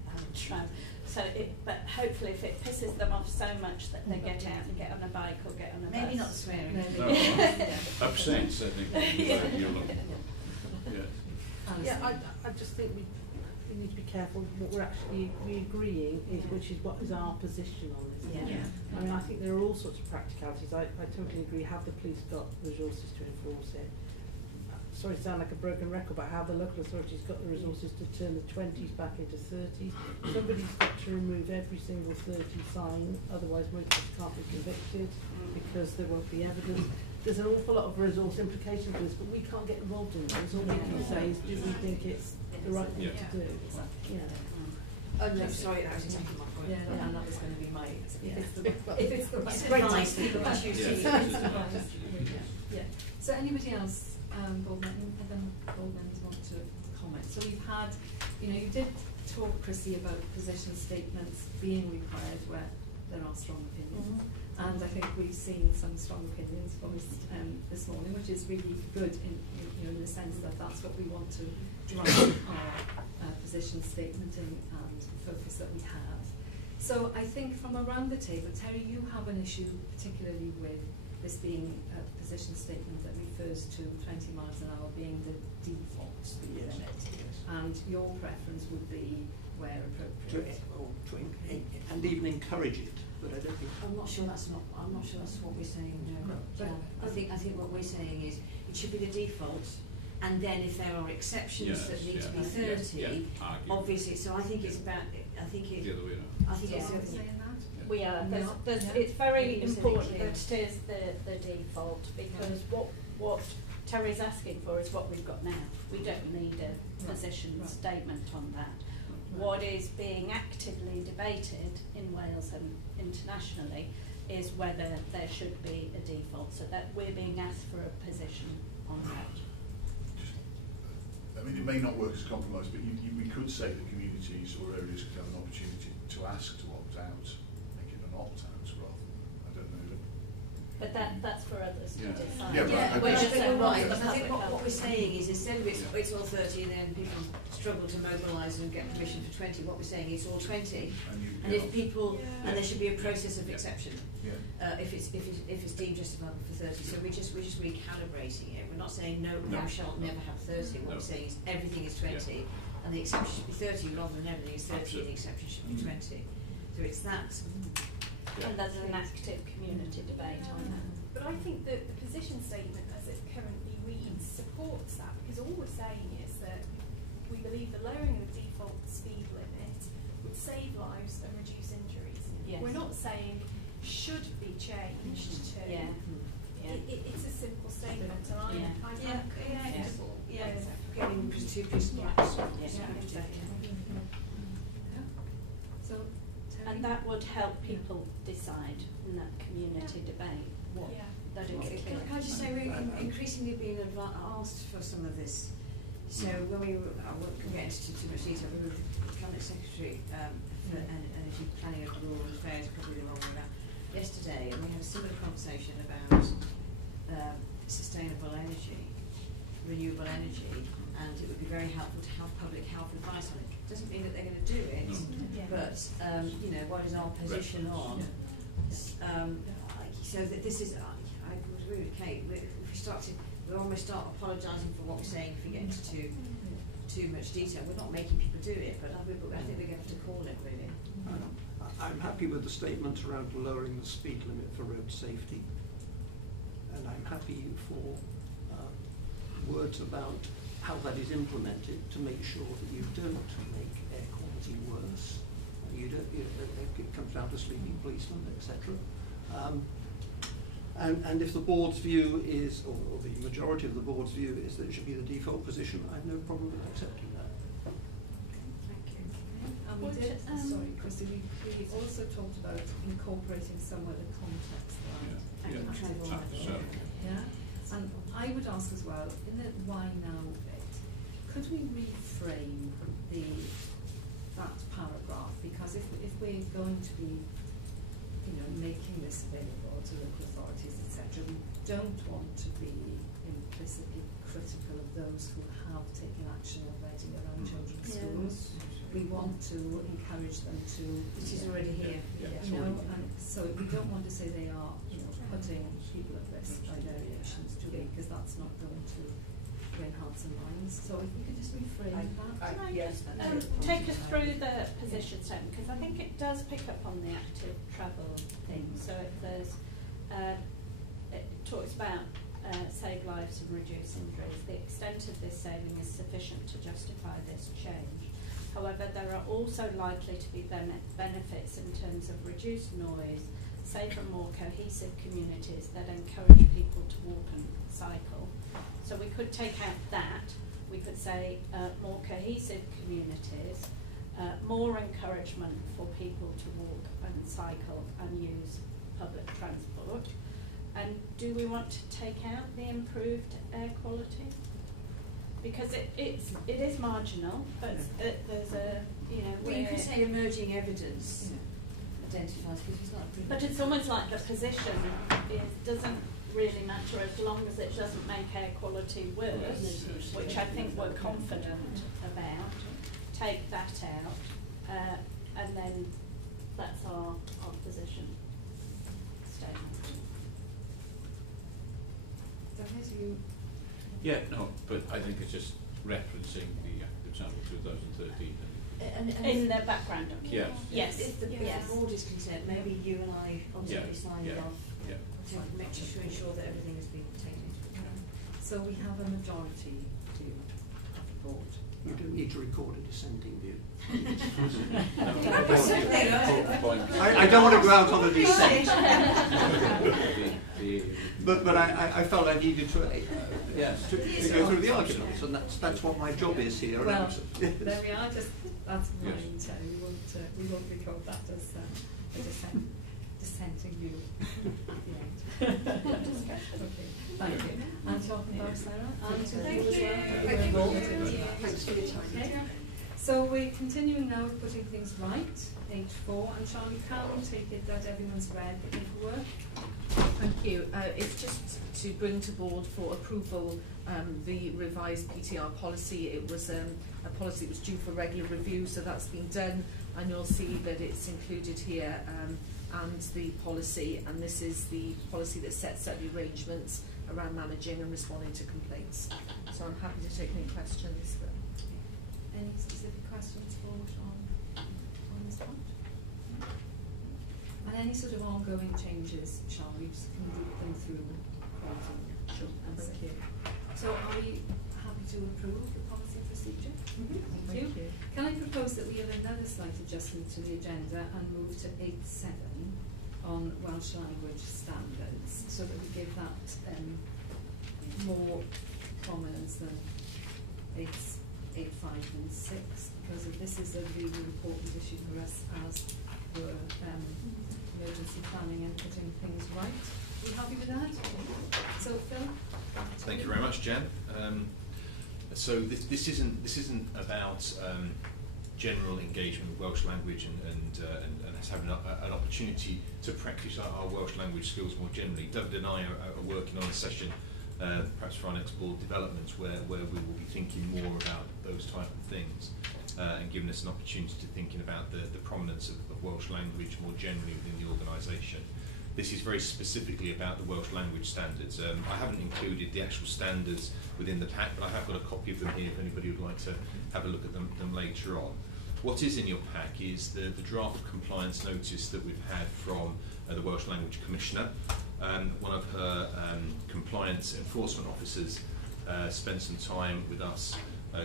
but hopefully if it pisses them off so much that they get out and get on a bike or get on a bus. Maybe not swearing. Absence, I think. I just think we need to be careful what we're actually agreeing is, which is what is our position on this. I mean, I think there are all sorts of practicalities. I totally agree. Have the police got resources to enforce it? Sorry to sound like a broken record, but have the local authorities got the resources to turn the 20s back into 30s? Somebody's got to remove every single 30 sign, otherwise motorists can't be convicted because there won't be evidence. There's an awful lot of resource implications for this, but we can't get involved in that. All we can say is, do we think it's the right thing to do? Oh no, sorry, that was exactly my point. And that was going to be my. If it's the right advice, people the choose to use Yeah. So anybody else, board members want to comment? So we've had, you did talk, Chrissy, about position statements being required where there are strong opinions. And I think we've seen some strong opinions voiced this morning, which is really good in the sense that that's what we want to drive our position statement and focus that we have. So I think from around the table, Terry, you have an issue particularly with this being a position statement that refers to 20 miles an hour being the default speed limit. And your preference would be where appropriate. And even encourage it. But I don't think. I'm not sure that's what we're saying. No. I think what we're saying is it should be the default, and then if there are exceptions that need to be 30, obviously. So I think it's about. I think it. The other way around. I think it's. We are. It's very important that it is the default, because what Terry's asking for is what we've got now. We don't need a position statement on that. What is being actively debated in Wales and internationally is whether there should be a default, so that we're being asked for a position on that. I mean, it may not work as a compromise, but we could say that communities or areas could have an opportunity to ask to opt out, make it an opt-out rather than, I don't know. But that's for others to decide. We're just saying, right, I think what we're saying is instead of it's all 30 and then people struggle to mobilise and get permission for 20, what we're saying is all 20. And if people, and there should be a process of exception. If it's deemed justifiable for 30, so we're just recalibrating it. We're not saying no, thou shalt never have 30. What we're saying is everything is 20, and the exception should be 30 rather than everything is 30 and the exception should be 20. So it's that. And there's an active community debate on that. But I think that the position statement as it currently reads supports that, because all we're saying is that we believe the lowering of the default speed limit would save lives and reduce injuries. Yes. We're not saying should be changed to. It's a simple statement, and I'm comfortable. Getting two pieces. So, and that would help people decide in that community debate what that is. Can I just say we're increasingly being asked for some of this. So when I won't get into too much detail, we were the Cabinet Secretary for Energy Planning and Rural Affairs, probably the wrong way around, yesterday, and we had a similar conversation about sustainable energy, renewable energy, and it would be very helpful to have public health advice on it. Doesn't mean that they're going to do it, but what is our position on? So that this is, I agree with Kate. We almost start apologising for what we're saying if we get into too much detail. We're not making people do it, but I think we're going to have to call it really. I'm happy with the statement around lowering the speed limit for road safety, and I'm happy for words about how that is implemented to make sure that you don't make air quality worse. It comes down to sleeping policemen, etc. And if the board's view is, or the majority of the board's view is that it should be the default position, I have no problem with accepting that. Thank you. And we did, sorry, Christy, we also talked about incorporating somewhere the context around and I would ask as well, in the why now bit, could we reframe that paragraph? Because if we're going to be making this available to local authorities, etc., we don't want to be implicitly critical of those who have taken action already around children's schools. We want to encourage them to. Which is already here. And so we don't want to say they are, putting people at risk by their reactions to it, because that's not going to win hearts and minds. So if we could just reframe that. Can I just take us through the position statement, because I think it does pick up on the active travel thing. So if there's, it talks about save lives and reduce injuries. The extent of this saving is sufficient to justify this change. However, there are also likely to be benefits in terms of reduced noise, safer, more cohesive communities that encourage people to walk and cycle. So we could take out that. We could say more cohesive communities, more encouragement for people to walk and cycle and use public transport. And do we want to take out the improved air quality? Because it is marginal, but there's a, Well, you could say emerging evidence identifies, because it's not a But it's almost like the position doesn't really matter as long as it doesn't make air quality worse, which I think we're confident about. Take that out, and then that's our position statement. Yeah, no, but I think it's just referencing the example 2013. And In the background Yeah. document. Yes. If the board is concerned, maybe you and I ultimately sign it off to make sure ensure that everything has been taken into account. So we have a majority view of the board. You don't need to record a dissenting view. I don't want to go out on a dissent. But I felt I needed to to go through the arguments, and that's what my job is here. Well, there we are. Just that's mine. We won't record that as a dissenting view. Okay, thank you. And talking about Sarah, and to you as well. Thanks for your time. Okay. So we're continuing now with putting things right, H4, and Charlie, can take it that everyone's read the paperwork? Thank you. It's just to bring to board for approval the revised PTR policy. It was a policy that was due for regular review, so that's been done, and you'll see that it's included here, and the policy, and this is the policy that sets out the arrangements around managing and responding to complaints. So I'm happy to take any questions. Any specific questions for Sean on this point? And any sort of ongoing changes, Sean, we just can loop them through quality. Sure. Thank you. So are we happy to approve the policy procedure? Mm-hmm. Thank you. Can I propose that we have another slight adjustment to the agenda and move to 8.7 on Welsh language standards, so that we give that more prominence than 8, 5 and 6, because this is a really important issue for us as we're emergency planning and putting things right. Are you happy with that? So Phil? Thank you very much, Jen. So this isn't about general engagement with Welsh language and us having an opportunity to practice our Welsh language skills more generally. David and I are working on a session, perhaps for our next board developments, where we will be thinking more about those type of things, and giving us an opportunity to thinking about the prominence of Welsh language more generally within the organisation. This is very specifically about the Welsh language standards. I haven't included the actual standards within the pack, but I have got a copy of them here if anybody would like to have a look at them later on. What is in your pack is the draft compliance notice that we've had from the Welsh Language Commissioner. One of her compliance enforcement officers spent some time with us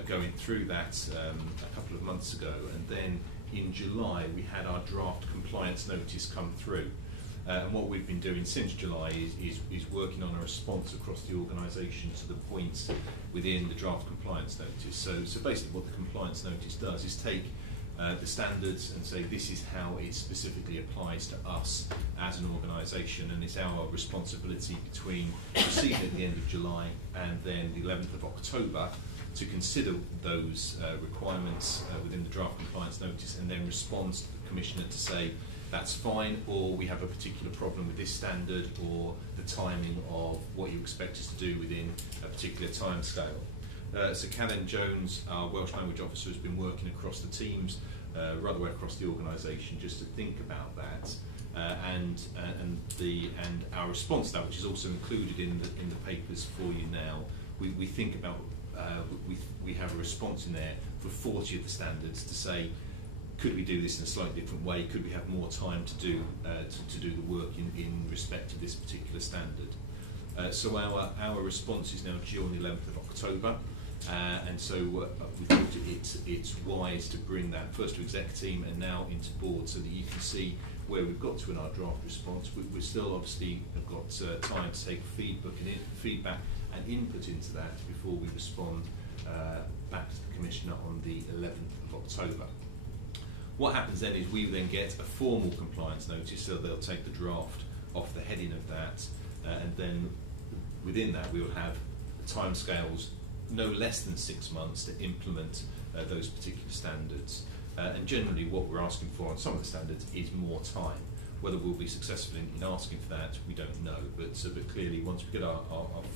going through that a couple of months ago, and then in July we had our draft compliance notice come through. And what we've been doing since July is working on a response across the organisation to the points within the draft compliance notice. So basically what the compliance notice does is take the standards and say this is how it specifically applies to us as an organisation, and it's our responsibility between receiving at the end of July and then the 11th of October to consider those requirements within the draft compliance notice and then respond to the Commissioner to say that's fine, or we have a particular problem with this standard, or the timing of what you expect us to do within a particular time scale. So Callan Jones, our Welsh Language Officer, has been working across the teams, right the way across the organisation, just to think about that, and our response to that, which is also included in the papers for you now. We think about we have a response in there for 40 of the standards to say, could we do this in a slightly different way? Could we have more time to do the work in respect to this particular standard? So our response is now due on the 11th of October, and so we thought it's wise to bring that first to exec team and now into board, so that you can see where we've got to in our draft response. We still obviously have got time to take feedback and input into that before we respond back to the Commissioner on the 11th of October. What happens then is we then get a formal compliance notice, so they'll take the draft off the heading of that, and then within that we will have timescales no less than 6 months to implement those particular standards. And generally what we're asking for on some of the standards is more time. Whether we'll be successful in asking for that, we don't know. But clearly, once we get our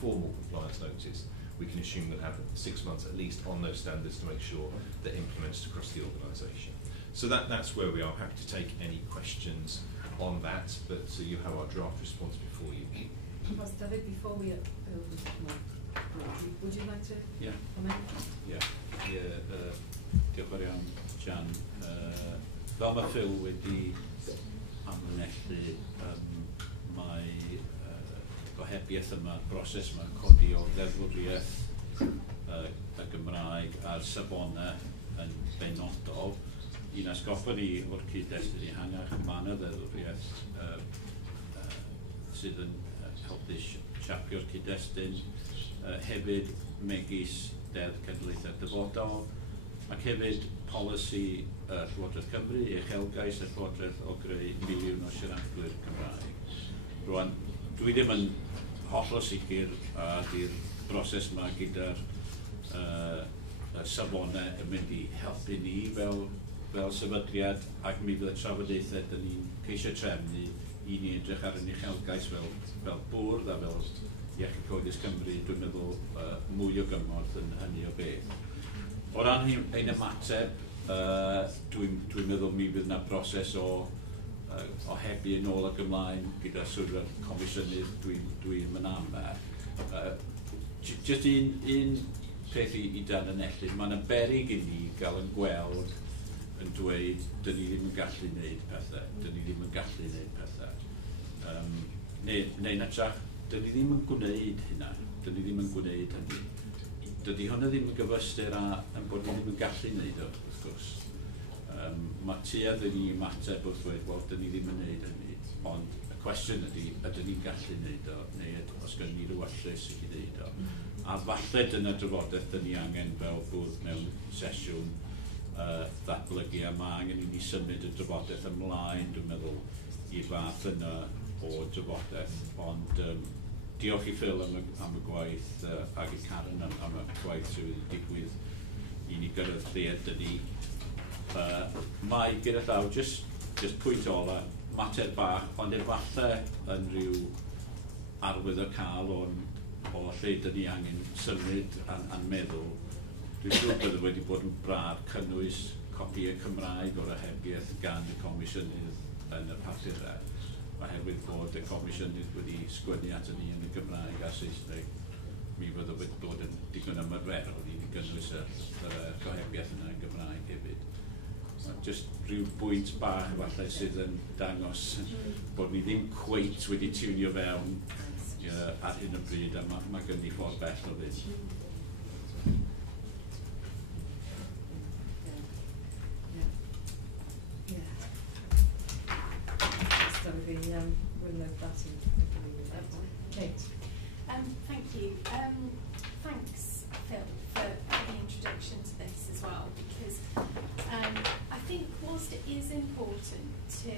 formal compliance notice, we can assume we'll have 6 months at least on those standards to make sure they're implemented across the organisation. So that's where we are. Happy to take any questions on that, but you have our draft response before you. Well, David, before we would you like to comment? Diolch yn fawr iawn, Jan. Fel mae Phil wedi amlinellu, mae gohebiaeth yma, broses yma'n codi o ddeddfwriaeth y Gymraeg a'r safonau yn benodol. Un asgoffa ni o'r cyd-destun i hangach, mae yna ddeddfwriaeth sydd yn helpu siapio'r cyd-destun, hefyd megis Deddf Cenedlaethau'r Dyfodol, ac hefyd polisi Llywodraeth Cymru, uchelgais y Llywodraeth o greu miliwn o siaradwyr Cymraeg. Rwan, dwi ddim yn hollol sicr di'r broses yma gyda'r safonau yn mynd i helpu ni fel sefydliad, ac mi fydd y trafodaethau dyn ni'n ceisio trefnu i ni edrych ar yn uchelgais fel bwrdd a fel Iechyd Cyhoeddus Cymru, dwi'n meddwl mwy o gymorth yn hynny o beth. O ran ein ymateb, dwi'n meddwl mi fydd yna broses o hebu yn ôl ac ymlaen gyda swyddfa'r Comisiynydd dwi'n mynamer. Jyst un peth i dan y nellyn, mae'n beryg i ni gael yn gweld yn dweud dyn ni ddim yn gallu gwneud pethau. Neu'n ytrach, dyn ni ddim yn gwneud hynna, dyn ni ddim yn gwneud hynny. Dydy hwnna ddim yn gyfystyr yn bod ni ddim yn gallu gwneud o, wrth gwrs. Mae tuedd yn ni mateb wrth dweud, wel, dyn ni ddim yn gwneud hynny, ond y cwestiwn ydy, ydyn ni'n gallu gwneud o, neu os gen ni rywellus i gwneud o. A falle dyna drafodaeth dyn ni angen fel bwrdd mewn sesiwn ddatblygu, a mae angen i ni symud y drafodaeth ymlaen, dwi'n meddwl, i'r fath yna o drafodaeth, ond diolch i Phil am y gwaith ag i Karen am y gwaith sydd wedi digwydd i ni gyrraedd lle ydyn ni. Mae gyda llaw, just pwynt ola, mater bach, ond efallai yn rhyw arwyddocâl o lle dyn ni angen symud a'n meddwl. Dwi'n siŵr bydd wedi bod yn braf cynnwys copïau Cymraeg o'r ohebiaeth gan y Comisiynydd yn y papurau, oherwydd bod y Comisiynydd wedi sgwennu ato ni yn y Gymraeg a Saesneg. Mi fydda wedi bod yn digon ymarferol i ni gynnwys y gohebiaeth yna yn Gymraeg hefyd. Just rhyw bwynt bach efallai sydd yn dangos bod ni ddim cweit wedi tiwnio fewn ar hyn o bryd, a mae gen i ffordd bell o fynd. Thank you. Thanks, Phil, for the introduction to this as well, because I think whilst it is important to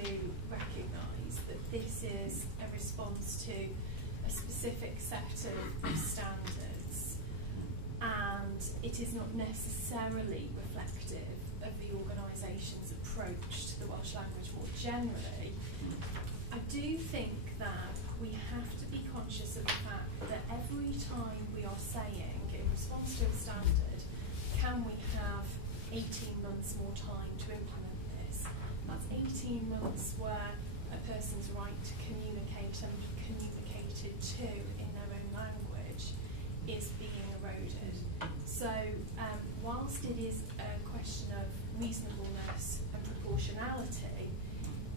recognise that this is a response to a specific set of standards, and it is not necessarily reflective of the organisation's approach to the Welsh language more generally, I do think that we have to be conscious of the fact that every time we are saying, in response to a standard, can we have 18 months more time to implement this? That's 18 months where a person's right to communicate and be communicated to in their own language is being eroded. So whilst it is a question of reasonableness and proportionality,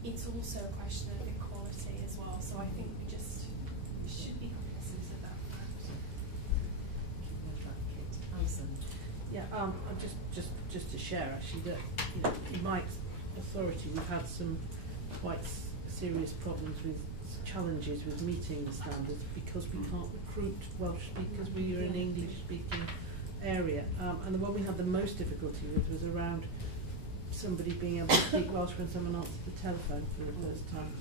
it's also a question of equality as well. So I think we should be cognizant of that fact. Alison. Yeah, just to share actually that in my authority we've had some quite serious problems with challenges with meeting the standards because we can't recruit Welsh speakers. We are an English-speaking area, and the one we had the most difficulty with was around somebody being able to speak Welsh when someone answered the telephone for the first time.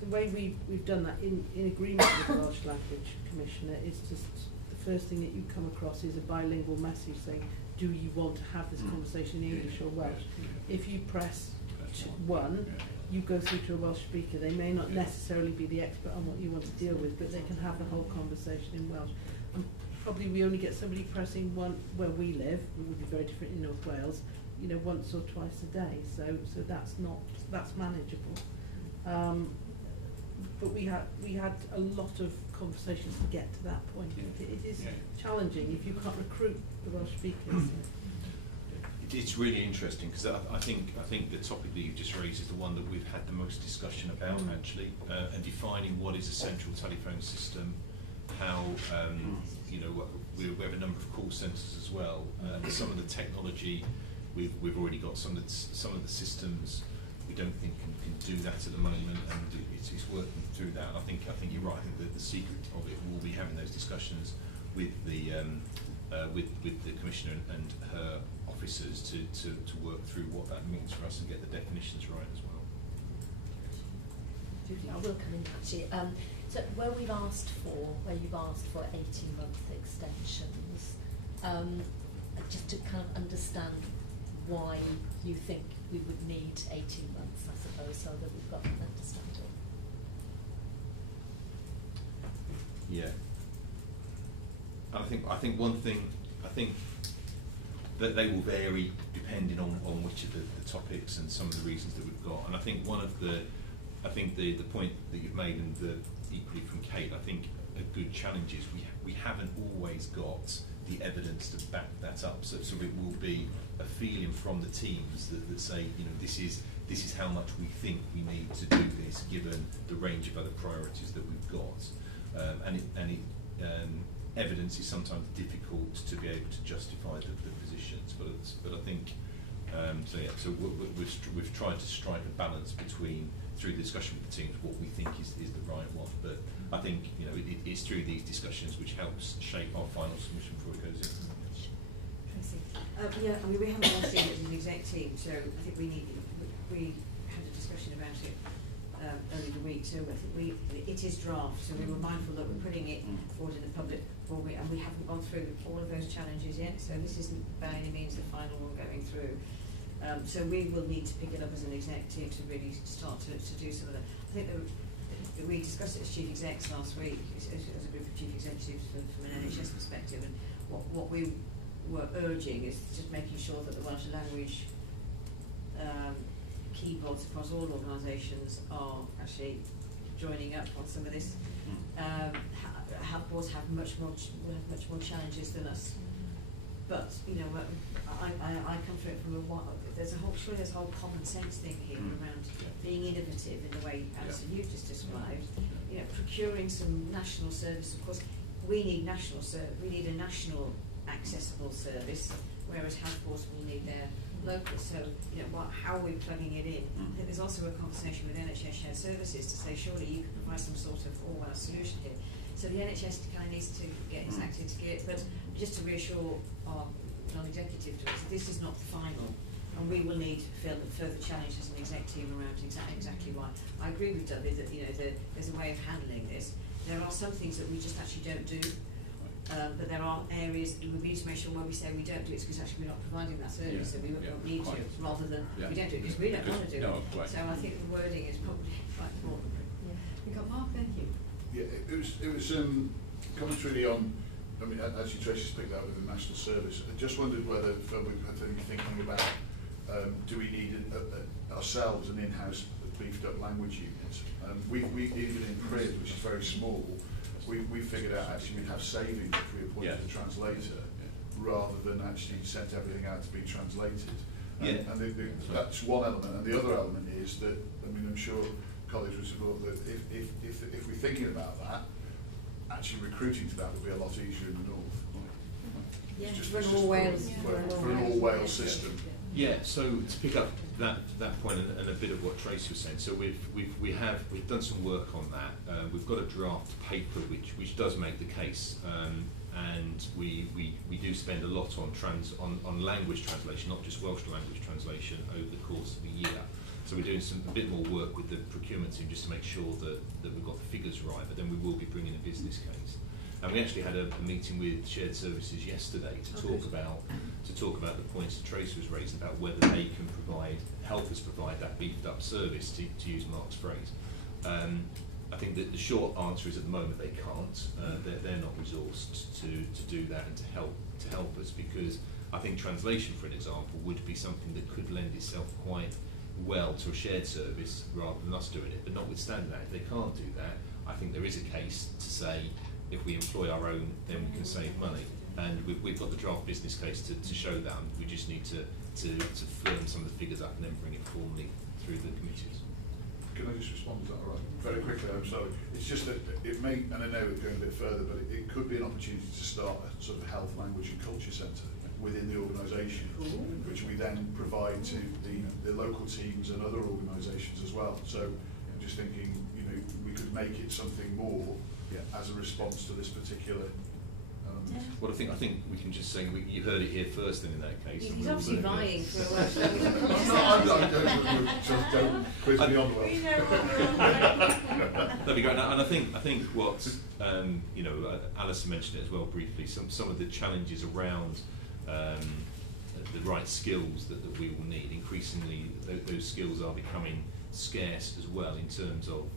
The way we've done that in agreement with the Welsh Language Commissioner is just the first thing that you come across is a bilingual message saying do you want to have this conversation in English or Welsh? If you press 1, you go through to a Welsh speaker. They may not necessarily be the expert on what you want to deal with, but they can have the whole conversation in Welsh. And probably we only get somebody pressing 1 where we live. It would be very different in North Wales, you know, once or twice a day. So that's manageable. But we had a lot of conversations to get to that point. It is challenging if you can't recruit the Welsh speakers. It's really interesting because I think the topic that you've just raised is the one that we've had the most discussion about actually, and defining what is a central telephone system, how you know we have a number of call centres as well. Some of the technology we've already got some of the systems we don't think can do that at the moment, and it's working through that. And I think you're right. I think that the secret of it will be having those discussions with the Commissioner and her officers to work through what that means for us and get the definitions right as well. Judy, I will come in actually. So where you've asked for 18-month extensions, just to kind of understand why you think we would need 18 months, I suppose, so that we've got an understanding. Yeah. I think one thing, that they will vary depending on which of the topics and some of the reasons that we've got. And I think the point that you've made, and equally from Kate, I think a good challenge is we haven't always got the evidence to back that up. So it will be a feeling from the teams that say, you know, this is how much we think we need to do this, given the range of other priorities that we've got. Evidence is sometimes difficult to be able to justify the positions, but I think so we've tried to strike a balance between, through the discussion with the teams, what we think is the right one. But I think, you know, it's through these discussions which helps shape our final submission before it goes in. Tracy. Yeah, I mean, we haven't all seen it as an exec team, so I think we had a discussion about it earlier in the week. So I think it is draft, so we were mindful that we're putting it forward in the public board, and we haven't gone through all of those challenges yet. So this isn't by any means the final one going through. So we will need to pick it up as an exec team to really start to do some of that. I think we discussed it as chief execs last week, as a group of chief executives from an NHS perspective, and what we were urging is just making sure that the Welsh language keyboards across all organisations are actually joining up on some of this. Health boards have much more challenges than us. But you know, I come through it from there's a whole common sense thing here around being innovative in the way Alison you've just described. You know, procuring some national service. Of course, we need a national accessible service, whereas health boards will need their local. So you know, how are we plugging it in? I think there's also a conversation with NHS Shared Services to say surely you can provide some sort of all-round solution here. So the NHS kind of needs to get its act into gear, but just to reassure our non-executive director, this is not the final, and we will need further challenge as an exec team around exactly why. I agree with David that, you know, there's a way of handling this. There are some things that we just actually don't do, but there are areas we need to make sure when we say we don't do it, it's because actually we're not providing that service, so we won't need to, rather than we don't do it because we don't want to do it. So I think the wording is probably quite important. Yeah. We've got Mark, thank you. Yeah, it was coming really on. I mean, actually, Tracy's picked that with the national service. I just wondered whether we had to be thinking about do we need ourselves an in-house beefed up language unit? We even in PRID, which is very small, we figured out actually we'd have savings if we appointed a translator rather than actually sent everything out to be translated. And that's one element, and the other element is that, I mean, I'm sure colleagues would support that if we're thinking about that, actually recruiting to that would be a lot easier in the north. Yeah, for an all-Wales system. Yeah, so to pick up that point and a bit of what Tracy was saying, so we've done some work on that. We've got a draft paper which does make the case, and we do spend a lot on language translation, not just Welsh language translation, over the course of the year. So we're doing a bit more work with the procurement team just to make sure that we've got the figures right, but then we will be bringing a business case. And we actually had a meeting with shared services yesterday to talk about the points that Tracy was raising about whether they can help us provide that beefed up service, to use Mark's phrase. I think that the short answer is at the moment they can't. They're not resourced to do that and to help us, because I think translation, for an example, would be something that could lend itself quite well to a shared service rather than us doing it. But notwithstanding that, if they can't do that, I think there is a case to say if we employ our own, then we can save money. And we've got the draft business case to show that. And we just need to firm some of the figures up and then bring it formally through the committees. Can I just respond to that? All right. Very quickly, I'm sorry. It's just that it may, and I know it's going a bit further, but it could be an opportunity to start a sort of health, language and culture centre within the organisation, which we then provide to the local teams and other organisations as well. So I'm just thinking, you know, we could make it something more as a response to this particular Well, I think we can just say you heard it here first. Then in that case, he's obviously vying for a Welsh don't quiz me on Welsh. That'd be great. And I think what you know, Alison mentioned it as well briefly. Some of the challenges around the right skills that we will need. Increasingly, those skills are becoming scarce as well in terms of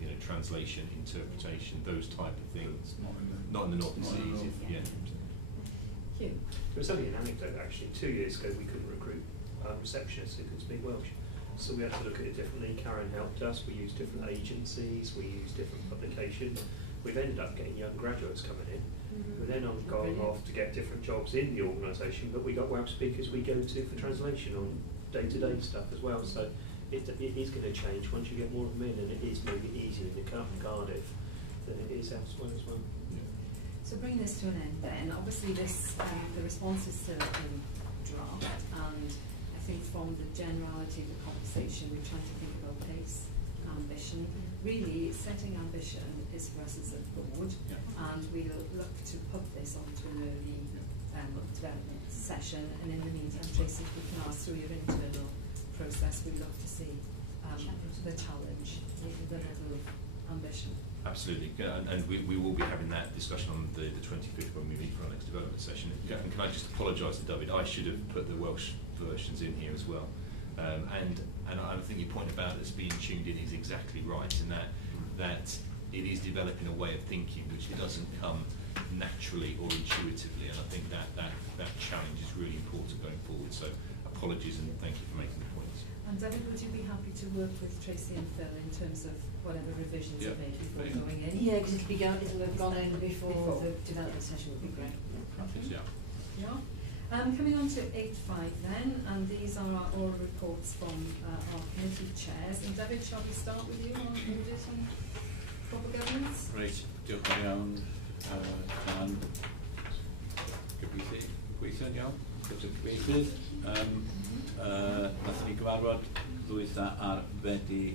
you know, translation, interpretation, those type of things. Not in the Northern Seas. Yeah. Hugh. There was only an anecdote actually. 2 years ago, we couldn't recruit receptionists who could speak Welsh, so we had to look at it differently. Karen helped us. We used different agencies. We used different publications. We've ended up getting young graduates coming in. We're then going off to get different jobs in the organisation, but we got Welsh speakers we go to for translation on day-to-day stuff as well. So it is going to change once you get more of them in, and it is maybe easier in Cardiff than it is elsewhere as well. So bringing this to an end then, obviously this, the response is still in draft, and I think from the generality of the conversation we're trying to think about pace, ambition. Really, setting ambition is for us as a board, and we'll look to put this onto an early development session, and in the meantime, Tracy, if we can ask through your internal process, we'd love to see the challenge, the level of ambition. Absolutely, and we will be having that discussion on the 25th when we meet for our next development session. And can I just apologise to David? I should have put the Welsh versions in here as well. And I think your point about us being tuned in is exactly right, in that it is developing a way of thinking which doesn't come naturally or intuitively, and I think that challenge is really important going forward. So apologies and thank you for making the points. And David, would you be happy to work with Tracy and Phil in terms of whatever revisions are made before going in? Yeah, because it'll have gone in before the development session would be great. Coming on to 8.5 then, and these are all reports from our committee chairs. And David, shall we start with you on audit and proper governance? Right, diolch yn iawn. Dan, gweithio'n iawn, gyfieithydd. Nathon ni gyfarfod ddwytha ar Fedi y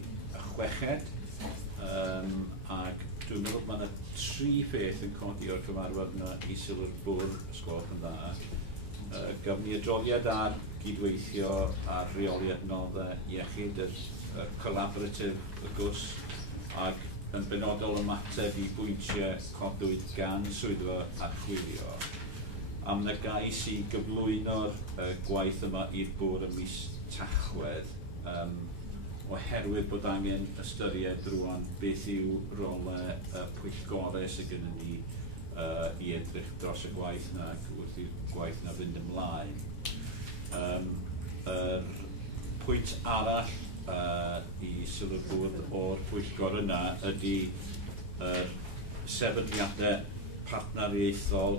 6ed, ac dwi'n meddwl mae yna 3 peth yn codi o'r cyfarfod yna i sylw'r bwrdd, ysgolch yn dda. Gafon ni adroddiad ar gydweithio ar reoliad noddau iechyd, y collaborative y gwrs, ac yn benodol ymateb i bwyntiau codwyd gan swyddfa archwilio. Am na gais i gyflwyno'r gwaith yma i'r bwrdd ym mis Tachwedd, oherwydd bod angen ystyried rwan beth yw rolau pwyllgorau sydd gennym ni i edrych dros y gwaith yna wrth i'r gwaith yna fynd ymlaen. Pwynt arall i sylw'r bwrdd o'r pwyllgor yna ydy sefydliadau partneriaethol,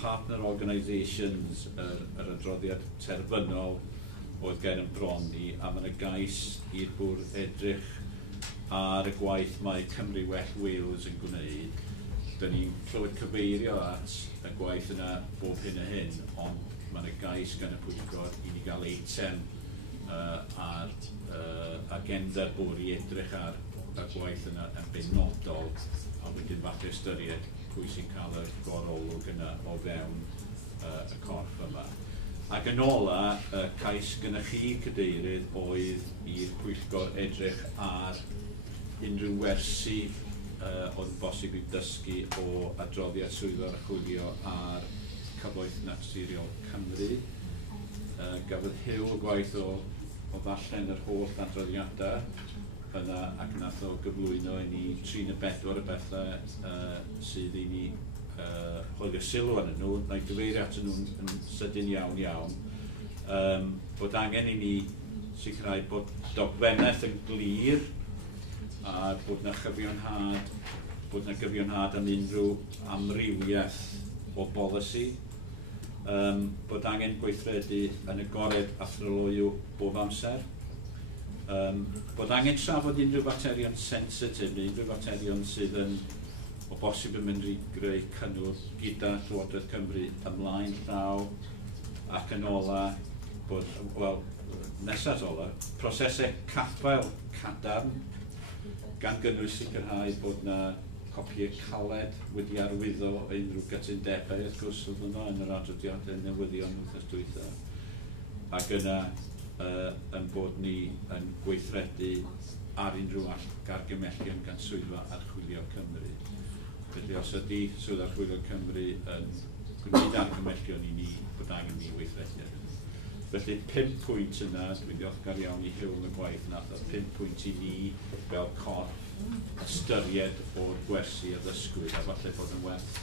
partner organisations, yr adroddiad terfynol oedd gen yn bron ni, a mae yna gais i'r bwrdd edrych ar y gwaith mae Cymru Wales yn gwneud. Dyn ni'n clywed cyfeirio at y gwaith yna bob hyn a hyn, ond mae yna gais gan y pwyllgor i ni gael eitem ar agenda bwrdd i edrych ar y gwaith yna yn benodol, a wedyn falle ystyried pwy sy'n cael y gorolwg yna o fewn y corff yma. Ac yn ola, cais gynnech chi cadeirydd oedd i'r pwyllgor edrych ar unrhyw wersi oedd yn bosib i dysgu o adroddiad swyddog archwilio ar cyfoeth naturiol Cymru. Gafodd Hyw y gwaith o ddarllen yr holl adroddiadau yna ac nath o gyflwyno i ni 3 neu 4 y bethau sydd i ni hoelio sylw arnyn nhw, na'i gyfeirio atyn nhw'n sydyn iawn, bod angen i ni sicrhau bod dogfennaeth yn glir a bod na gyfiawnhad am unrhyw amrywiaeth o bolisi, bod angen gweithredu yn agored athrolyw bob amser, bod angen trafod unrhyw faterion sensitif neu unrhyw faterion sydd yn o bosib yn mynd i greu cynnwrf gyda Llywodraeth Cymru ymlaen llaw, ac yn ola bod, wel, nesaf ola, prosesau caffael cadarn gan gynnwys sicrhau bod na copiau caled wedi arwyddo unrhyw gytundebau, wrth gwrs, oedd yno yn yr adroddiadau newyddion wythnos dwytha. Ac yna yn bod ni yn gweithredu ar unrhyw argymellion gan swyddfa archwilio Cymru. Felly os ydy swyddfa archwilio Cymru yn gwneud argymellion i ni, bod angen ni weithredu. Felly 5 pwynt yna, dwi'n ddiolchgar iawn i Hyw yn y gwaith yna, 5 pwynt i ni fel corff ystyried o'r gwersi addysgwyr, a falle bod yn werth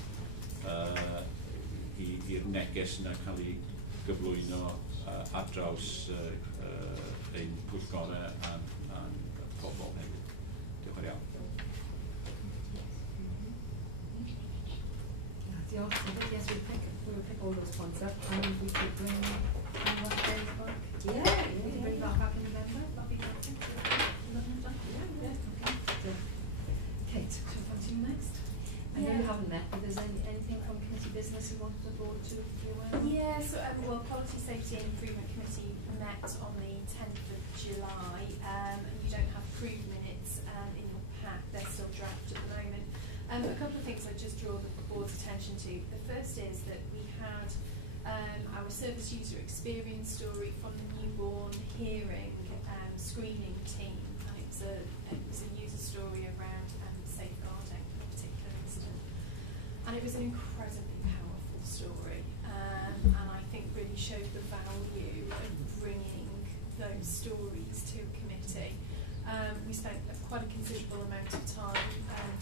i'r neges yna cael ei gyflwyno ar draws ein pwyllgorau a'n pobl hefyd. Diolch yn iawn. Diolch. Yes, we'll pick all those points up and we could bring one day back. Yeah. We can bring that back in November. That'd be great. Kate, shall I come to you next? I know you haven't met, but is there anything from committee business you want the board to be aware of? Yeah, so well, Quality Safety and Improvement Committee met on the 10th of July, and you don't have approved minutes in your pack, they're still draft at the moment. A couple of things I'd just draw the board's attention to. The first is that we had our service user experience story from the newborn hearing screening team, and it was a user story around safeguarding a particular incident, and it was an incredibly powerful story, and I think really showed the value of bringing those stories to a committee. We spent quite a considerable amount of time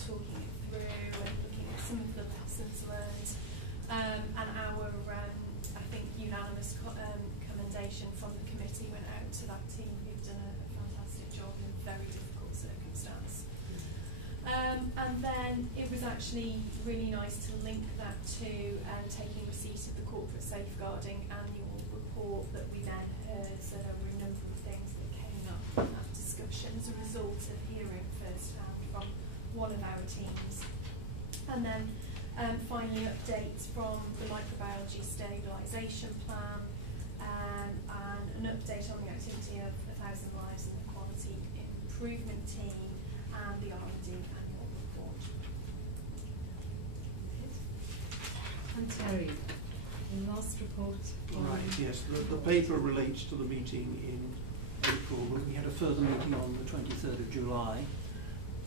talking it through and looking at some of the lessons learned, and our I think unanimous commendation from the committee went out to that team who've done a fantastic job in a very difficult circumstance. And then it was actually really nice to link that to taking receipt of the corporate safeguarding annual report that we then heard. So there were a number of things that came up in that discussion as a result of hearing firsthand from one of our teams. And then finally updates from the microbiology stabilisation plan, and an update on the activity of 1,000 Lives and the Quality Improvement Team and the R&D annual report. And Terry, the last report. Right, yes, the paper relates to the meeting in April, but we had a further meeting on the 23rd of July.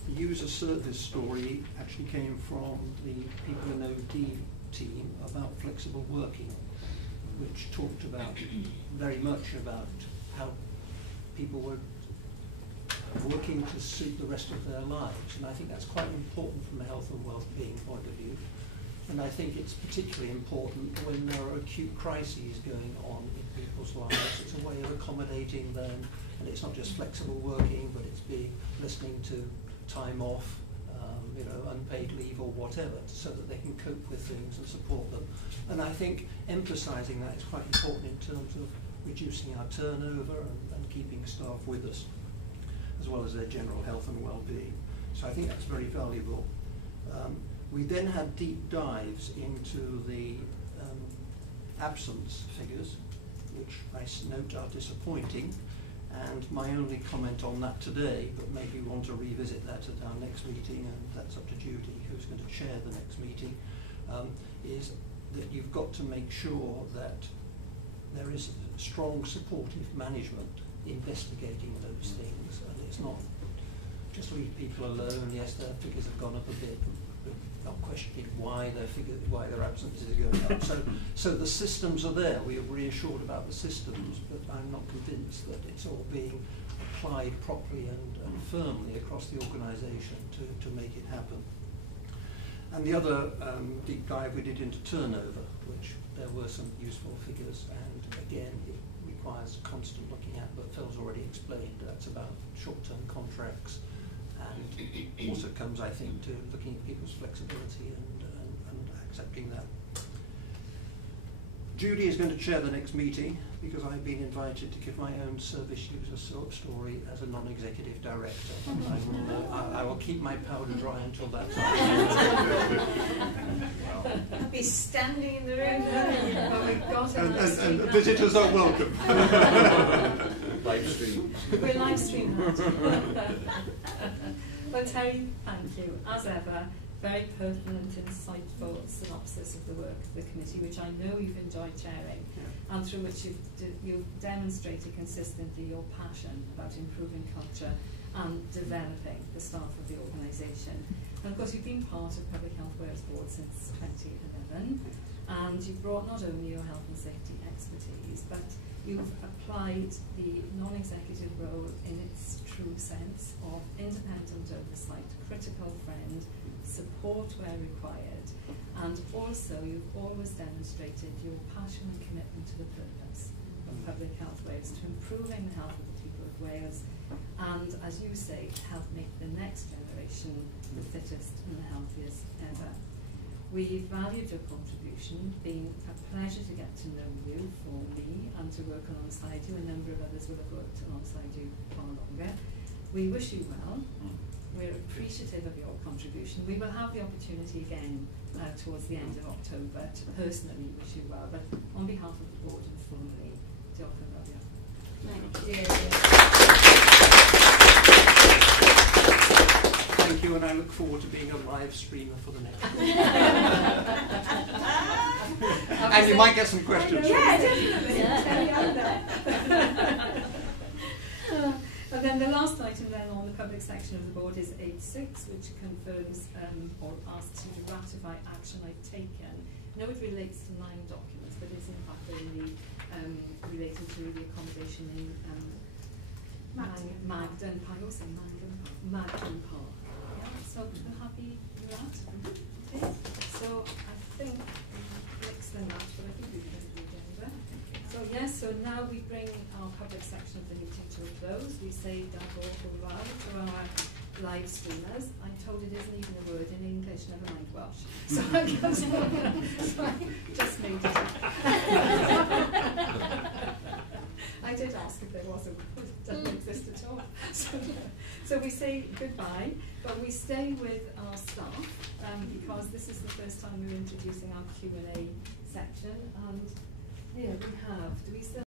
The user service story actually came from the people in OD team about flexible working, which talked about very much about how people were working to suit the rest of their lives, and I think that's quite important from a health and well-being point of view. And I think it's particularly important when there are acute crises going on in people's lives. It's a way of accommodating them, and it's not just flexible working, but it's listening to time off, unpaid leave or whatever, so that they can cope with things and support them. And I think emphasising that is quite important in terms of reducing our turnover and keeping staff with us, as well as their general health and well-being. So I think that's very valuable. We then had deep dives into the absence figures, which I note are disappointing. And my only comment on that today, but maybe we want to revisit that at our next meeting, and that's up to Judy, who's going to chair the next meeting, is that you've got to make sure that there is strong supportive management investigating those things, and it's not just leave people alone. Yes, their figures have gone up a bit, but not questioning why their absences are going up. So the systems are there. We are reassured about the systems, but I'm not convinced that it's all being applied properly and firmly across the organisation to make it happen. And the other deep dive we did into turnover, which there were some useful figures, and again it requires constant looking at, but Phil's already explained that's about short-term contracts, and it also comes, I think, to looking at people's flexibility and accepting that. Judy is going to chair the next meeting because I've been invited to give my own service user story as a non-executive director. I will keep my powder dry until that time. I'll be standing in the room. And visitors are welcome. Live stream. We're live streaming that. Well, Terry, thank you. As ever, very pertinent, insightful synopsis of the work of the committee, which I know you've enjoyed chairing, and through which you've demonstrated consistently your passion about improving culture and developing the staff of the organisation. And of course, you've been part of Public Health Wales Board since 2011, and you've brought not only your health and safety expertise, but you've applied the non-executive role in its true sense of independent oversight, critical friend, support where required, and also you've always demonstrated your passion and commitment to the purpose of Public Health Wales, to improving the health of the people of Wales, and, as you say, help make the next generation the fittest and the healthiest ever. We valued your contribution, being a pleasure to get to know you for me and to work alongside you. A number of others will have worked alongside you far longer. We wish you well. We're appreciative of your contribution. We will have the opportunity again towards the end of October to personally wish you well, but on behalf of the board and formally, diolch yn fawr iawn. Thank you. Thank you, and I look forward to being a live streamer for the next one. And you might get some questions. Yeah, definitely. And then the last item then on the public section of the board is 8.6, which confirms or asks you to ratify action I've taken. I know it relates to 9 documents, but it's in fact only related to the accommodation in Magden Park. Magden Park. Yeah, so we're happy with that? Okay. So I think next than that, but I think we've got the agenda. So yes, so now we bring our public section of the meeting to a close. We say d'abord au revoir to our live streamers. I'm told it isn't even a word in English, never mind Welsh. So I just made it up. I did ask if there was a word. It doesn't exist at all. So we say goodbye, but we stay with our staff because this is the first time we're introducing our Q&A section. And here we have, do we still